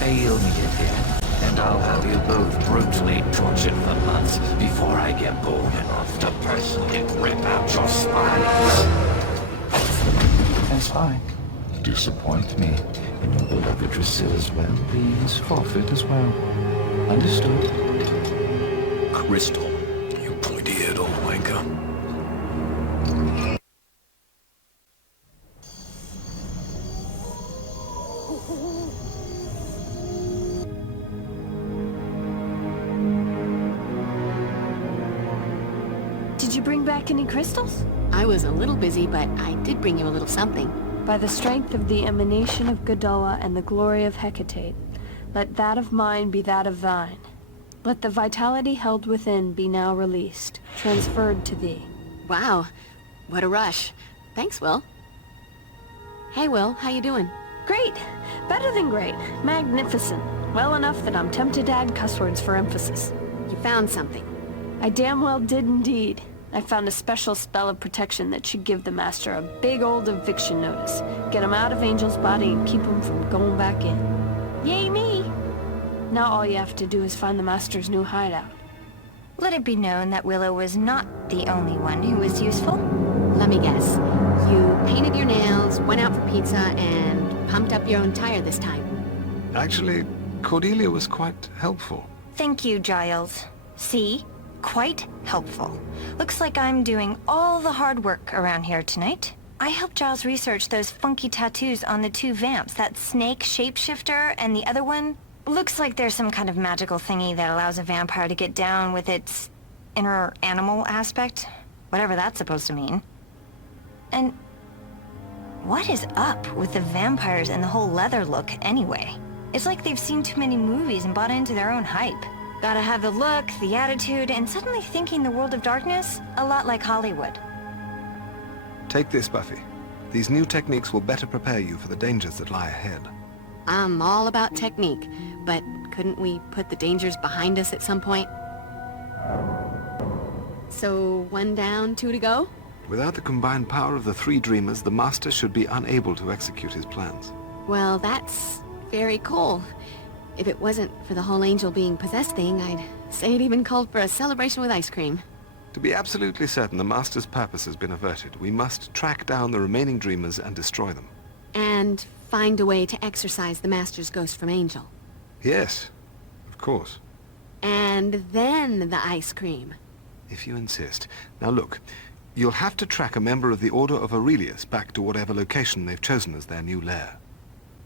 Fail me again, and I'll have you both brutally tortured for months before I get bold enough to personally rip out your spines. That's fine. Disappoint me, and your beloved Drusilla's well-being is forfeit as well. Understood? Crystal, you pointy-head old wanker. Did you bring back any crystals? I was a little busy, but I did bring you a little something. By the strength of the emanation of Godola and the glory of Hecate, let that of mine be that of thine. Let the vitality held within be now released, transferred to thee. Wow, what a rush. Thanks, Will. Hey, Will, how you doing? Great. Better than great. Magnificent. Well enough that I'm tempted to add cuss words for emphasis. You found something. I damn well did indeed. I found a special spell of protection that should give the Master a big old eviction notice. Get him out of Angel's body and keep him from going back in. Yay me! Now all you have to do is find the Master's new hideout. Let it be known that Willow was not the only one who was useful. Let me guess. You painted your nails, went out for pizza, and pumped up your own tire this time. Actually, Cordelia was quite helpful. Thank you, Giles. See? Quite helpful. Looks like I'm doing all the hard work around here tonight. I helped Giles research those funky tattoos on the two vamps, that snake shapeshifter and the other one. Looks like there's some kind of magical thingy that allows a vampire to get down with its inner animal aspect. Whatever that's supposed to mean. And what is up with the vampires and the whole leather look anyway? It's like they've seen too many movies and bought into their own hype. Gotta have the look, the attitude, and suddenly thinking the world of darkness a lot like Hollywood. Take this, Buffy. These new techniques will better prepare you for the dangers that lie ahead. I'm all about technique, but couldn't we put the dangers behind us at some point? So, 1 down, 2 to go? Without the combined power of the three dreamers, the Master should be unable to execute his plans. Well, that's very cool. If it wasn't for the whole Angel being possessed thing, I'd say it even called for a celebration with ice cream. To be absolutely certain the Master's purpose has been averted, we must track down the remaining dreamers and destroy them. And find a way to exorcise the Master's ghost from Angel. Yes, of course. And then the ice cream. If you insist. Now look, you'll have to track a member of the Order of Aurelius back to whatever location they've chosen as their new lair.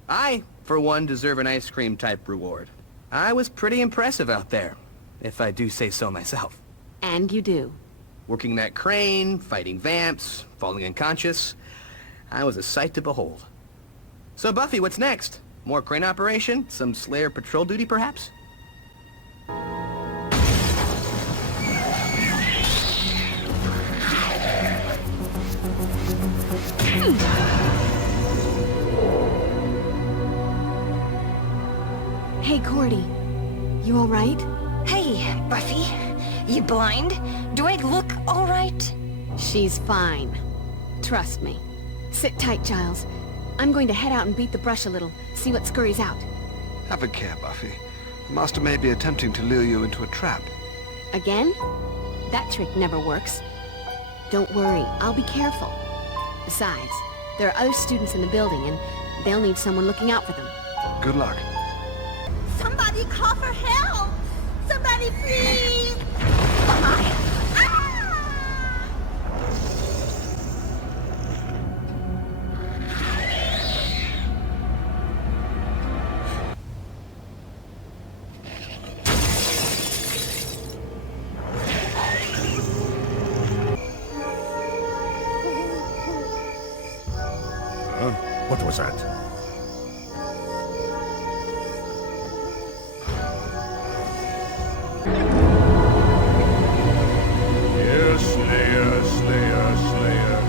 I, for one, deserve an ice cream type reward. I was pretty impressive out there, if I do say so myself. And you do. Working that crane, fighting vamps, falling unconscious. I was a sight to behold. So Buffy, what's next? More crane operation? Some Slayer patrol duty, perhaps? Hey, Cordy. You all right? Hey, Buffy. You blind? Do I look all right? She's fine. Trust me. Sit tight, Giles. I'm going to head out and beat the brush a little, see what scurries out. Have a care, Buffy. The Master may be attempting to lure you into a trap. Again? That trick never works. Don't worry, I'll be careful. Besides, there are other students in the building, and they'll need someone looking out for them. Good luck. Somebody call for help! Somebody please! Oh my! What was that? Yes, Slayer, Slayer, Slayer.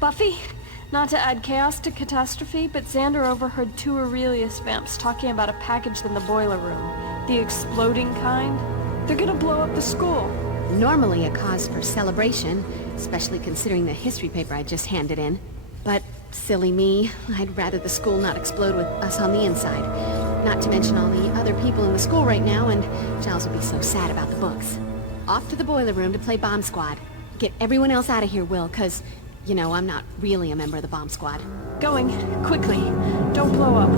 Buffy? Not to add chaos to catastrophe, but Xander overheard 2 Aurelius vamps talking about a package in the boiler room. The exploding kind. They're gonna blow up the school. Normally a cause for celebration, especially considering the history paper I just handed in. But, silly me, I'd rather the school not explode with us on the inside. Not to mention all the other people in the school right now, and Giles would be so sad about the books. Off to the boiler room to play Bomb Squad. Get everyone else out of here, Will, 'cause you know, I'm not really a member of the Bomb Squad. Going, quickly. Don't blow up.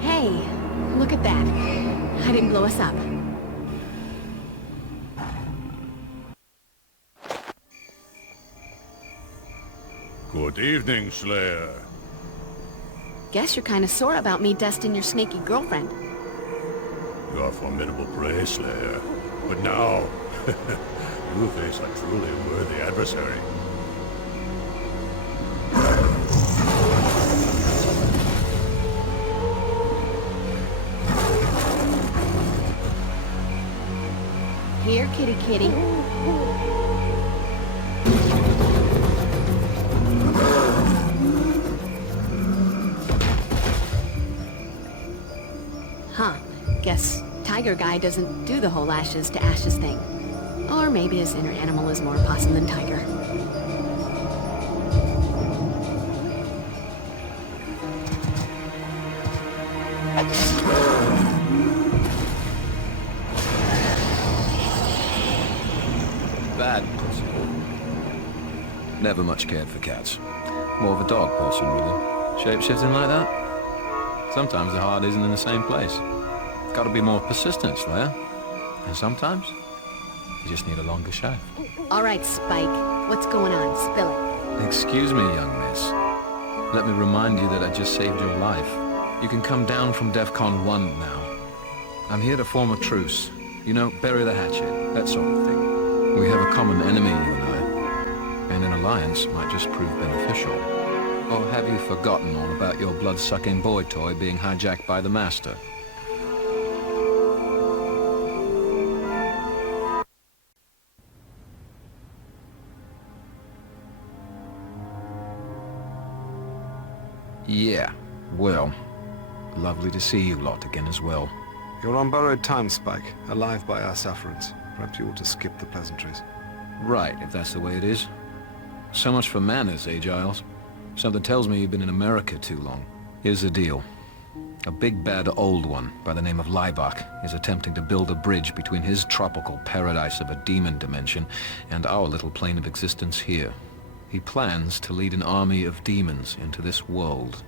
Hey, look at that. I didn't blow us up. Good evening, Slayer. Guess you're kind of sore about me dusting your snaky girlfriend. You are formidable prey, Slayer. But now, you face a truly worthy adversary. Here, kitty kitty. Huh. Guess Tiger Guy doesn't do the whole ashes to ashes thing. Or maybe his inner animal is more possum than tiger. Bad person. Never much cared for cats. More of a dog person, really. Shape-shifting like that? Sometimes the heart isn't in the same place. Gotta be more persistent, Slayer. And sometimes, you just need a longer shave. All right, Spike. What's going on? Spill it. Excuse me, young miss. Let me remind you that I just saved your life. You can come down from DEFCON 1 now. I'm here to form a truce. You know, bury the hatchet, that sort of thing. We have a common enemy, you and I. And an alliance might just prove beneficial. Or have you forgotten all about your blood-sucking boy toy being hijacked by the Master? Yeah, well, lovely to see you lot again as well. You're on borrowed time, Spike, alive by our sufferance. Perhaps you ought to skip the pleasantries. Right, if that's the way it is. So much for manners, eh, Giles? Something tells me you've been in America too long. Here's the deal. A big bad old one by the name of Laibach is attempting to build a bridge between his tropical paradise of a demon dimension and our little plane of existence here. He plans to lead an army of demons into this world.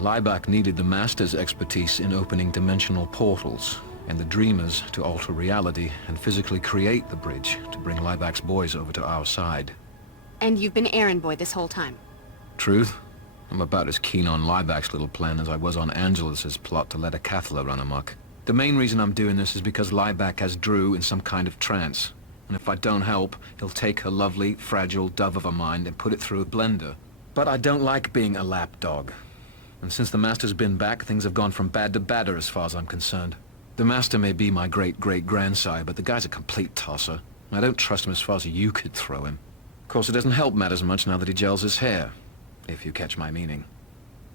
Laibach needed the Master's expertise in opening dimensional portals, and the Dreamers to alter reality and physically create the bridge to bring Laibach's boys over to our side. And you've been errand boy this whole time. Truth? I'm about as keen on Laibach's little plan as I was on Angelus's plot to let a Cathla run amok. The main reason I'm doing this is because Laibach has Drew in some kind of trance. And if I don't help, he'll take her lovely, fragile dove of a mind and put it through a blender. But I don't like being a lapdog. And since the Master's been back, things have gone from bad to badder as far as I'm concerned. The Master may be my great-great-grandsire, but the guy's a complete tosser. I don't trust him as far as you could throw him. Of course, it doesn't help matters much now that he gels his hair, if you catch my meaning.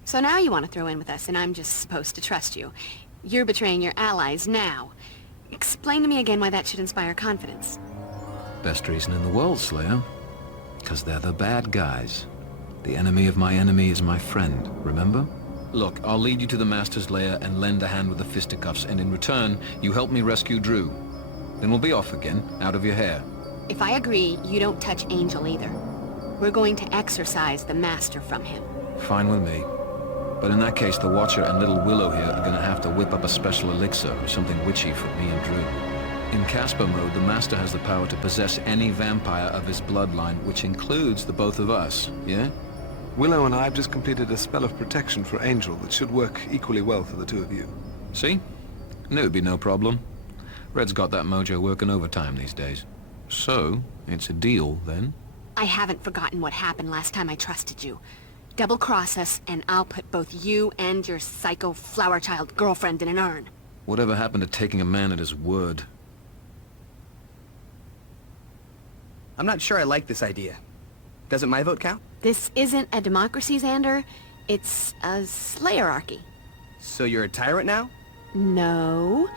So now you want to throw in with us, and I'm just supposed to trust you. You're betraying your allies now. Explain to me again why that should inspire confidence. Best reason in the world, Slayer. 'Cause they're the bad guys. The enemy of my enemy is my friend, remember? Look, I'll lead you to the Master's lair and lend a hand with the fisticuffs, and in return, you help me rescue Drew. Then we'll be off again, out of your hair. If I agree, you don't touch Angel either. We're going to exorcise the Master from him. Fine with me. But in that case, the Watcher and Little Willow here are gonna have to whip up a special elixir or something witchy for me and Drew. In Casper mode, the Master has the power to possess any vampire of his bloodline, which includes the both of us, yeah? Willow and I have just completed a spell of protection for Angel that should work equally well for the two of you. See? Knew it'd be no problem. Red's got that mojo working overtime these days. So, it's a deal, then? I haven't forgotten what happened last time I trusted you. Double-cross us, and I'll put both you and your psycho flower child girlfriend in an urn. Whatever happened to taking a man at his word? I'm not sure I like this idea. Doesn't my vote count? This isn't a democracy, Xander. It's a Slayerarchy. So you're a tyrant now? No.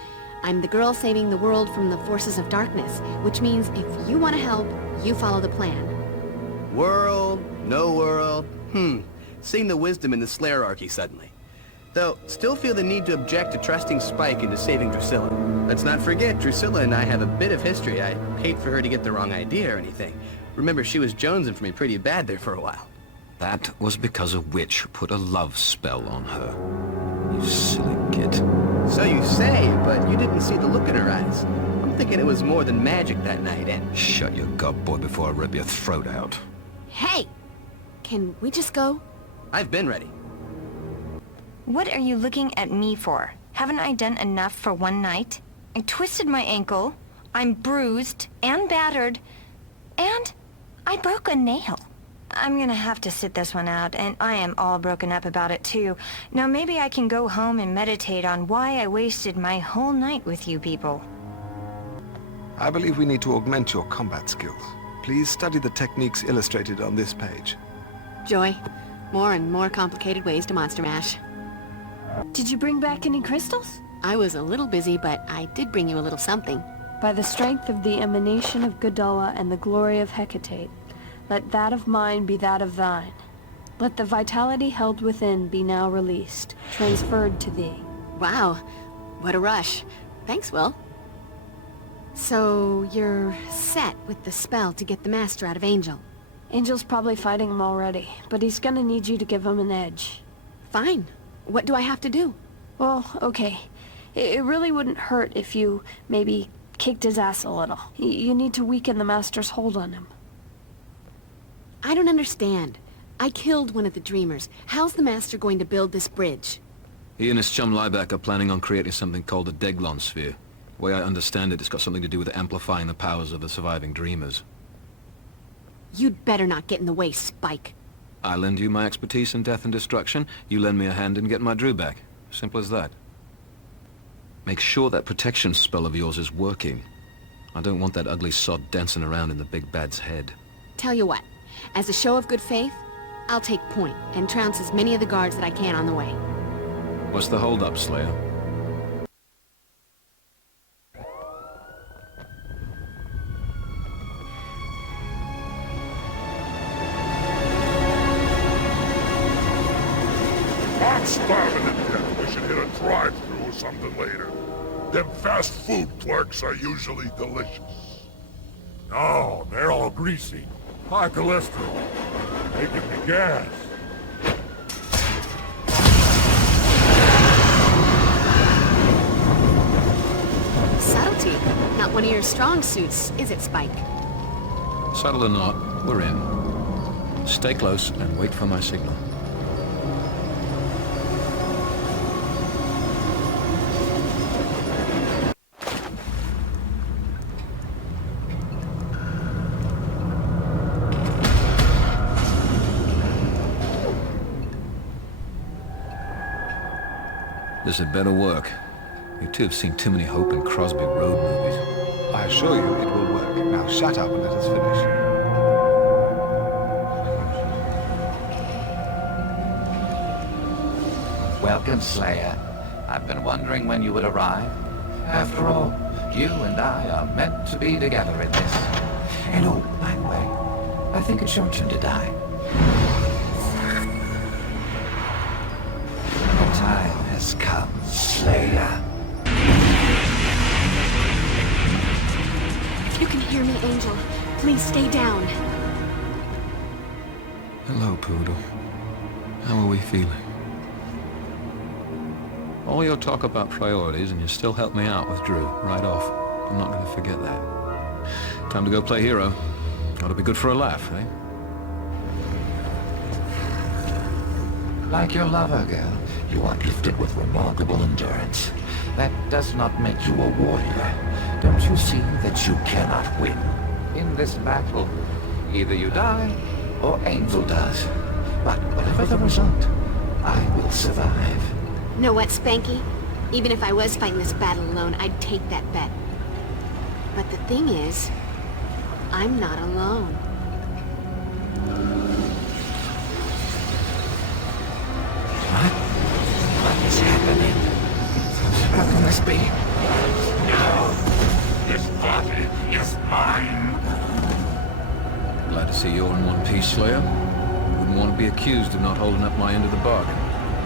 I'm the girl saving the world from the forces of darkness, which means if you want to help, you follow the plan. World, no world. Seeing the wisdom in the Slayerarchy suddenly. Though, still feel the need to object to trusting Spike into saving Drusilla. Let's not forget, Drusilla and I have a bit of history. I hate for her to get the wrong idea or anything. Remember, she was jonesing for me pretty bad there for a while. That was because a witch put a love spell on her. You silly git. So you say, but you didn't see the look in her eyes. I'm thinking it was more than magic that night, and... Shut your gob, boy, before I rip your throat out. Hey! Can we just go? I've been ready. What are you looking at me for? Haven't I done enough for one night? I twisted my ankle, I'm bruised and battered, and I broke a nail. I'm gonna have to sit this one out, and I am all broken up about it too. Now maybe I can go home and meditate on why I wasted my whole night with you people. I believe we need to augment your combat skills. Please study the techniques illustrated on this page. Joy, more and more complicated ways to monster mash. Did you bring back any crystals? I was a little busy, but I did bring you a little something. By the strength of the emanation of Godala and the glory of Hecate, let that of mine be that of thine. Let the vitality held within be now released, transferred to thee. Wow, what a rush. Thanks, Will. So, you're set with the spell to get the Master out of Angel? Angel's probably fighting him already, but he's gonna need you to give him an edge. Fine. What do I have to do? Well, okay. It really wouldn't hurt if you, maybe, kicked his ass a little. You need to weaken the Master's hold on him. I don't understand. I killed one of the Dreamers. How's the Master going to build this bridge? He and his chum Liebeck are planning on creating something called the Deglon Sphere. The way I understand it, it's got something to do with amplifying the powers of the surviving Dreamers. You'd better not get in the way, Spike. I lend you my expertise in death and destruction, you lend me a hand in getting my Drew back. Simple as that. Make sure that protection spell of yours is working. I don't want that ugly sod dancing around in the big bad's head. Tell you what, as a show of good faith, I'll take point and trounce as many of the guards that I can on the way. What's the hold-up, Slayer? I'm starving to death. We should hit a drive-thru or something later. Them fast food clerks are usually delicious. No, they're all greasy. High cholesterol. Making me gas. Subtlety. Not one of your strong suits, is it, Spike? Subtle or not, we're in. Stay close and wait for my signal. This had better work. You two have seen too many Hope and Crosby road movies. I assure you it will work. Now shut up and let us finish. Welcome, Slayer. I've been wondering when you would arrive. After all, you and I are meant to be together in this. And oh, by the way, I think it's your turn to die. The time has come, Slayer. If you can hear me, Angel, please stay down. Hello, Poodle. How are we feeling? All your talk about priorities, and you still help me out with Drew, right off. I'm not going to forget that. Time to go play hero. Ought to be good for a laugh, eh? Like your lover, girl, you are gifted with remarkable endurance. That does not make you a warrior. Don't you see that you cannot win? In this battle, either you die, or Angel does. But whatever the result, I will survive. Know what, Spanky? Even if I was fighting this battle alone, I'd take that bet. But the thing is, I'm not alone. What is happening? How can this be? No! This body is mine! Glad to see you're in one piece, Slayer. Wouldn't want to be accused of not holding up my end of the bargain.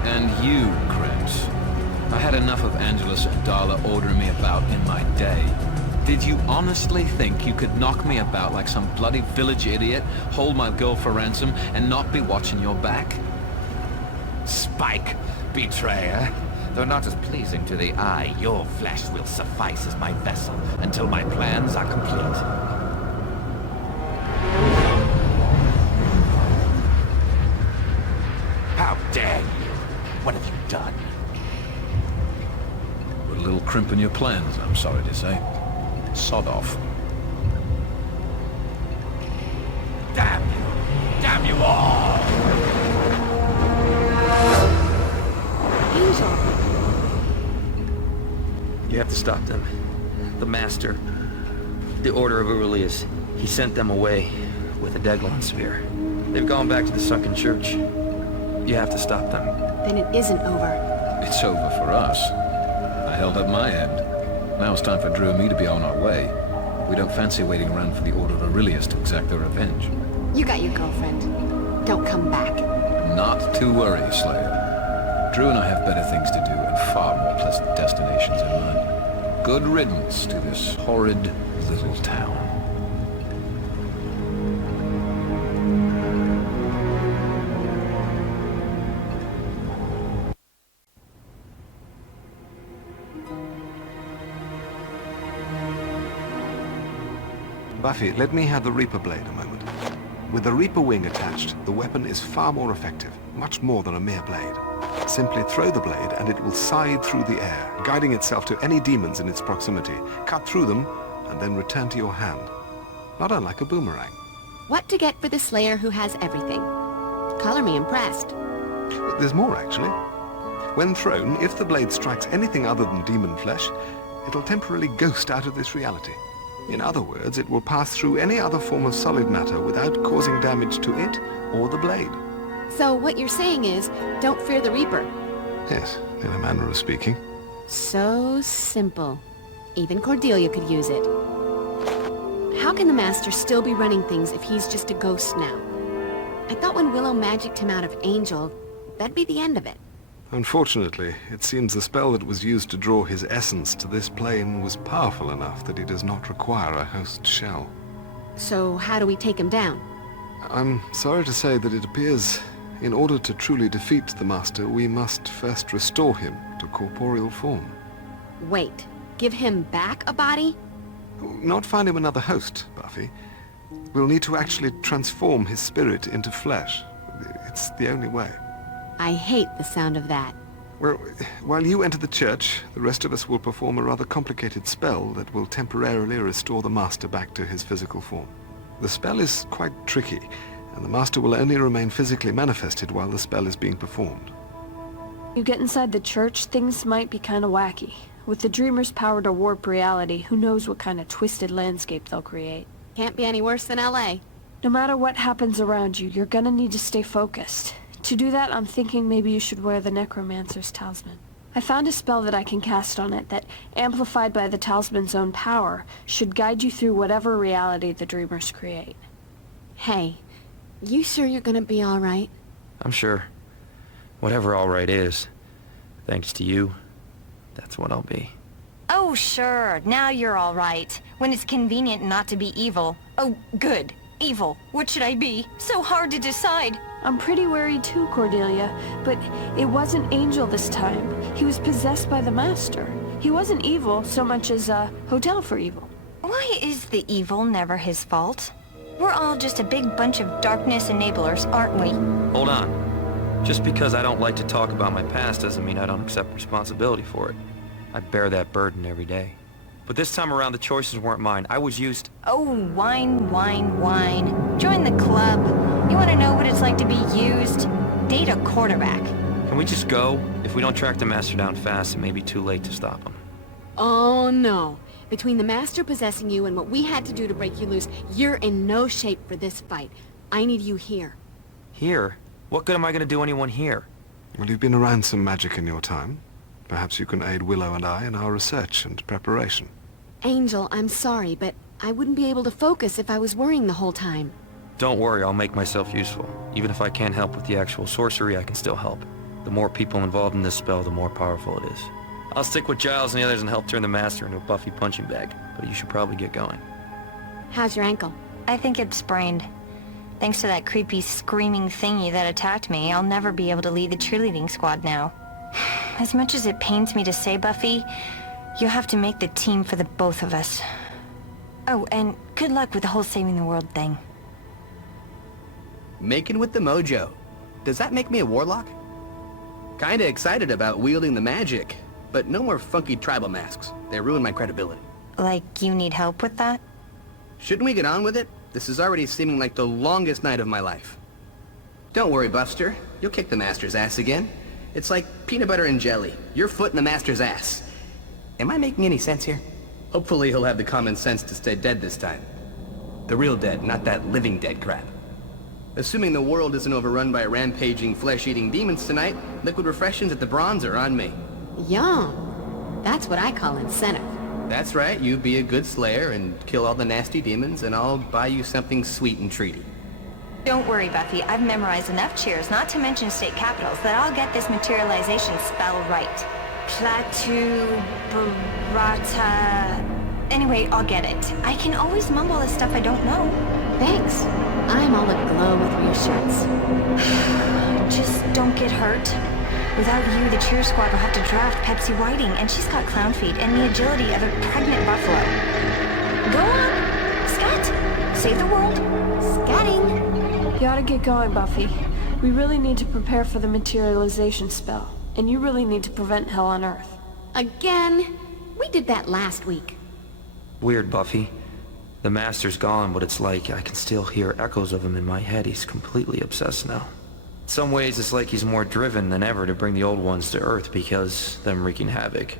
And you, Gramps. I had enough of Angelus and Darla ordering me about in my day. Did you honestly think you could knock me about like some bloody village idiot, hold my girl for ransom, and not be watching your back? Spike, betrayer. Though not as pleasing to the eye, your flesh will suffice as my vessel until my plans are complete. How dare you? What have you done? Put a little crimp in your plans, I'm sorry to say. Sod off. Damn you! Damn you all! Angel! You have to stop them. The Master, the Order of Aurelius, he sent them away with a Deglon sphere. They've gone back to the sunken church. You have to stop them. Then it isn't over. It's over for us. I held up my end. Now it's time for Drew and me to be on our way. We don't fancy waiting around for the Order of Aurelius to exact their revenge. You got your girlfriend. Don't come back. Not to worry, Slayer. Drew and I have better things to do and far more pleasant destinations in mind. Good riddance to this horrid little town. Buffy, let me have the Reaper blade a moment. With the Reaper wing attached, the weapon is far more effective, much more than a mere blade. Simply throw the blade and it will scythe through the air, guiding itself to any demons in its proximity, cut through them, and then return to your hand. Not unlike a boomerang. What to get for the Slayer who has everything? Color me impressed. There's more, actually. When thrown, if the blade strikes anything other than demon flesh, it'll temporarily ghost out of this reality. In other words, it will pass through any other form of solid matter without causing damage to it or the blade. So what you're saying is, don't fear the Reaper. Yes, in a manner of speaking. So simple. Even Cordelia could use it. How can the Master still be running things if he's just a ghost now? I thought when Willow magicked him out of Angel, that'd be the end of it. Unfortunately, it seems the spell that was used to draw his essence to this plane was powerful enough that he does not require a host shell. So how do we take him down? I'm sorry to say that it appears, in order to truly defeat the Master, we must first restore him to corporeal form. Wait, give him back a body? Not find him another host, Buffy. We'll need to actually transform his spirit into flesh. It's the only way. I hate the sound of that. Well, while you enter the church, the rest of us will perform a rather complicated spell that will temporarily restore the Master back to his physical form. The spell is quite tricky, and the Master will only remain physically manifested while the spell is being performed. You get inside the church, things might be kind of wacky. With the Dreamer's power to warp reality, who knows what kind of twisted landscape they'll create. Can't be any worse than LA. No matter what happens around you, you're gonna need to stay focused. To do that, I'm thinking maybe you should wear the Necromancer's Talisman. I found a spell that I can cast on it that, amplified by the talisman's own power, should guide you through whatever reality the Dreamers create. Hey, you sure you're gonna be all right? I'm sure. Whatever all right is, thanks to you, that's what I'll be. Oh, sure. Now you're all right. When it's convenient not to be evil. Oh, good. Evil. What should I be? So hard to decide. I'm pretty worried too, Cordelia, but it wasn't Angel this time. He was possessed by the Master. He wasn't evil so much as a hotel for evil. Why is the evil never his fault? We're all just a big bunch of darkness enablers, aren't we? Hold on. Just because I don't like to talk about my past doesn't mean I don't accept responsibility for it. I bear that burden every day. But this time around, the choices weren't mine. I was used... Oh, wine, wine, wine. Join the club. You want to know what it's like to be used? Date a quarterback. Can we just go? If we don't track the Master down fast, it may be too late to stop him. Oh, no. Between the Master possessing you and what we had to do to break you loose, you're in no shape for this fight. I need you here. Here? What good am I going to do anyone here? Well, you've been around some magic in your time. Perhaps you can aid Willow and I in our research and preparation. Angel, I'm sorry, but I wouldn't be able to focus if I was worrying the whole time. Don't worry, I'll make myself useful. Even if I can't help with the actual sorcery, I can still help. The more people involved in this spell, the more powerful it is. I'll stick with Giles and the others and help turn the Master into a Buffy punching bag, but you should probably get going. How's your ankle? I think it's sprained. Thanks to that creepy screaming thingy that attacked me, I'll never be able to lead the cheerleading squad now. As much as it pains me to say, Buffy, you have to make the team for the both of us. Oh, and good luck with the whole saving the world thing. Making with the mojo. Does that make me a warlock? Kinda excited about wielding the magic. But no more funky tribal masks. They ruin my credibility. Like, you need help with that? Shouldn't we get on with it? This is already seeming like the longest night of my life. Don't worry, Buster. You'll kick the Master's ass again. It's like peanut butter and jelly. Your foot in the Master's ass. Am I making any sense here? Hopefully he'll have the common sense to stay dead this time. The real dead, not that living dead crap. Assuming the world isn't overrun by rampaging, flesh-eating demons tonight, liquid refreshings at the Bronze are on me. Yum. That's what I call incentive. That's right, you be a good slayer and kill all the nasty demons, and I'll buy you something sweet and treaty. Don't worry, Buffy. I've memorized enough cheers, not to mention state capitals, that I'll get this materialization spell right. Platu... Barata... Anyway, I'll get it. I can always mumble the stuff I don't know. Thanks. I'm all aglow with reassurance. Just don't get hurt. Without you, the cheer squad will have to draft Pepsi Whiting, and she's got clown feet and the agility of a pregnant buffalo. Go on! Scat! Save the world! Scatting! You ought to get going, Buffy. We really need to prepare for the materialization spell. And you really need to prevent Hell on Earth. Again? We did that last week. Weird, Buffy. The Master's gone, but it's like I can still hear echoes of him in my head. He's completely obsessed now. In some ways, it's like he's more driven than ever to bring the old ones to Earth because them wreaking havoc.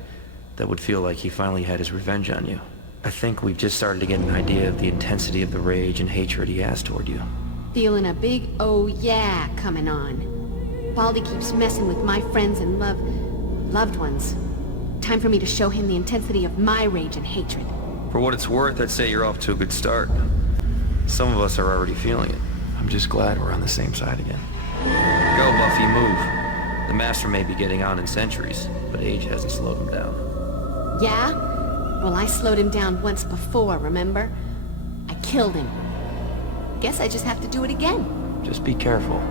That would feel like he finally had his revenge on you. I think we've just started to get an idea of the intensity of the rage and hatred he has toward you. Feeling a big oh yeah coming on. Baldy keeps messing with my friends and loved ones. Time for me to show him the intensity of my rage and hatred. For what it's worth, I'd say you're off to a good start. Some of us are already feeling it. I'm just glad we're on the same side again. Go, Buffy, move. The Master may be getting on in centuries, but age hasn't slowed him down. Yeah? Well, I slowed him down once before, remember? I killed him. Guess I just have to do it again. Just be careful.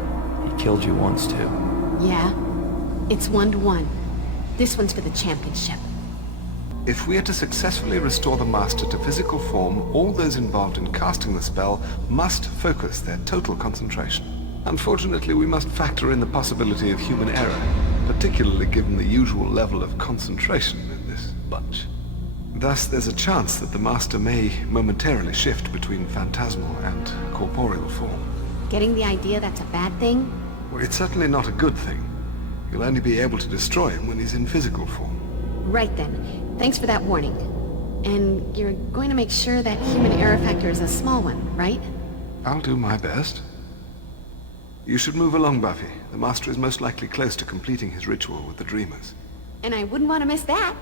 He killed you once, too. Yeah? It's 1-1. This one's for the championship. If we are to successfully restore the Master to physical form, all those involved in casting the spell must focus their total concentration. Unfortunately, we must factor in the possibility of human error, particularly given the usual level of concentration in this bunch. Thus, there's a chance that the Master may momentarily shift between phantasmal and corporeal form. Getting the idea that's a bad thing? Well, it's certainly not a good thing. You'll only be able to destroy him when he's in physical form. Right then. Thanks for that warning. And you're going to make sure that human error factor is a small one, right? I'll do my best. You should move along, Buffy. The Master is most likely close to completing his ritual with the Dreamers. And I wouldn't want to miss that.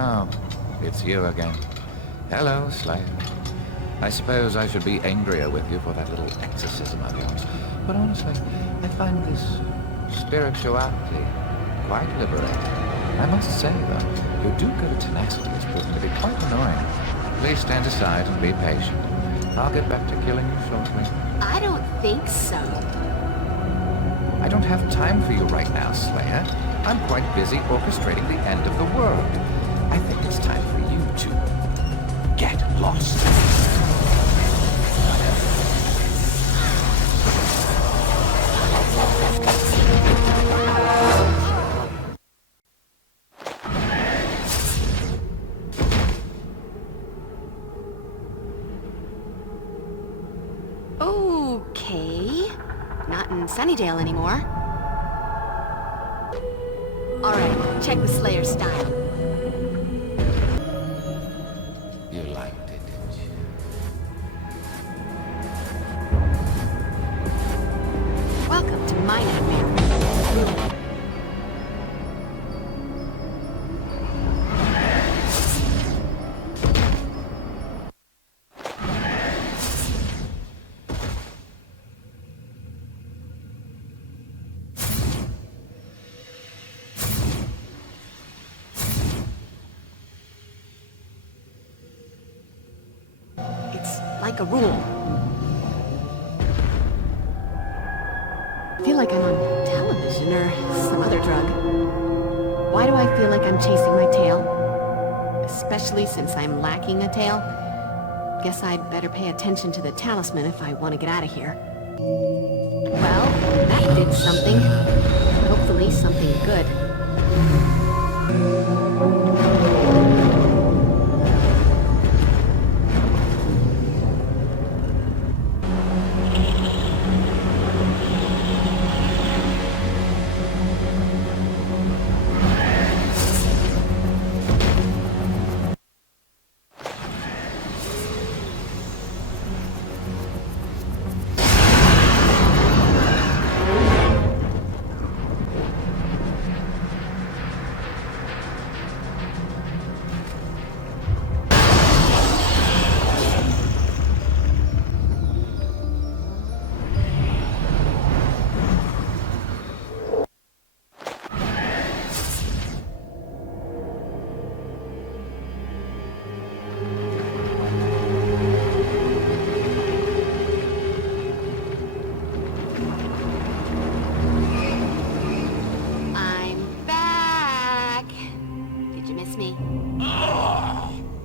Oh, it's you again. Hello, Slayer. I suppose I should be angrier with you for that little exorcism of yours. But honestly, I find this spirituality quite liberating. I must say, though, your do-gooder tenacity has proven to be quite annoying. Please stand aside and be patient. I'll get back to killing you shortly. I don't think so. I don't have time for you right now, Slayer. I'm quite busy orchestrating the end of the world. I think it's time for you to get lost. Okay. Not in Sunnydale anymore. Alright, check the Slayer style. You liked it, didn't you? Welcome to my nightmare. It's like a rule. I feel like I'm on television or some other drug. Why do I feel like I'm chasing my tail? Especially since I'm lacking a tail? Guess I'd better pay attention to the talisman if I want to get out of here. Well, that did something. Hopefully something good.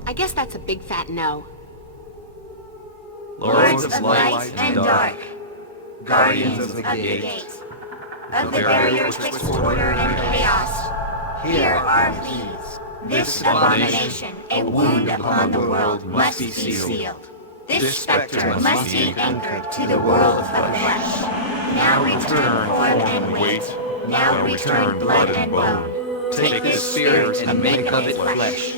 I guess that's a big fat no. Lords of light and dark, guardians of the gate, of the barriers twixt order and chaos, hear our pleas. This abomination, a wound upon the world, must be sealed. This specter must be anchored to the world of the flesh. Now return form and weight, now return blood and bone. Take this spirit and make of it flesh.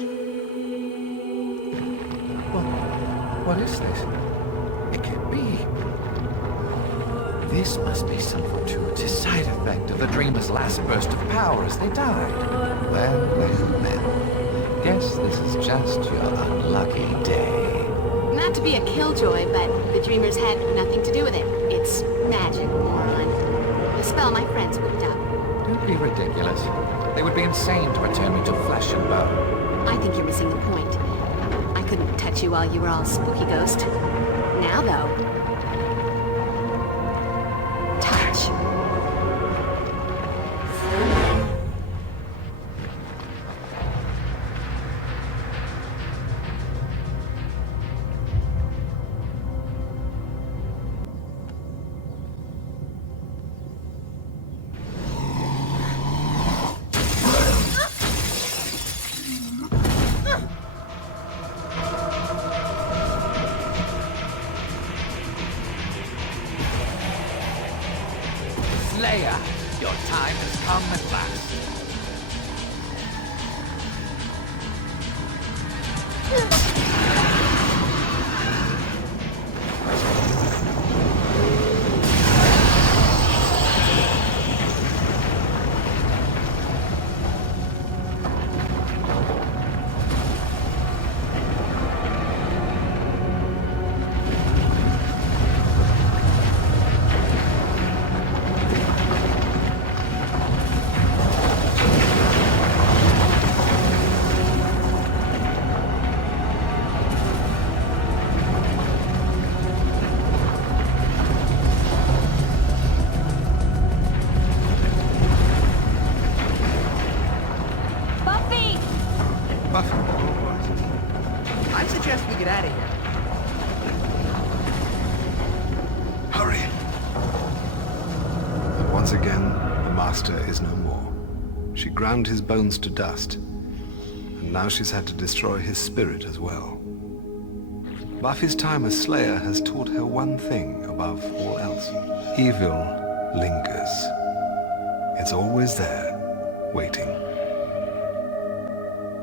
What is this? It can't be. This must be some fortuitous side effect of the dreamer's last burst of power as they died. Well. Guess this is just your unlucky day. Not to be a killjoy, but the dreamers had nothing to do with it. It's magic, moron. The spell my friends whipped up. Don't be ridiculous. They would be insane to return me to flesh and bone. I think you're missing the point. I couldn't touch you while you were all spooky ghost. Now, though... touch. Slayer, your time has come at last. I suggest we get out of here. Hurry! And once again, the Master is no more. She ground his bones to dust, and now she's had to destroy his spirit as well. Buffy's time as Slayer has taught her one thing above all else. Evil lingers. It's always there, waiting.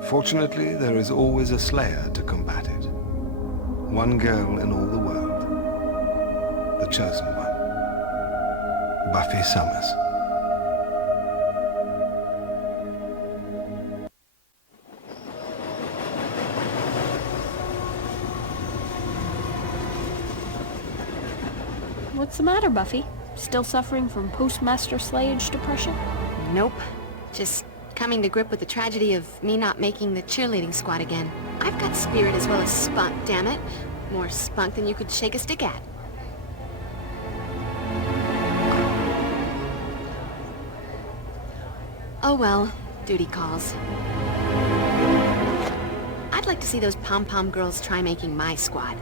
Fortunately, there is always a Slayer to combat it. One girl in all the world. The chosen one. Buffy Summers. What's the matter, Buffy? Still suffering from post-Master Slayage depression? Nope. Just coming to grip with the tragedy of me not making the cheerleading squad again. I've got spirit as well as spunk, damn it. More spunk than you could shake a stick at. Oh well, duty calls. I'd like to see those pom-pom girls try making my squad.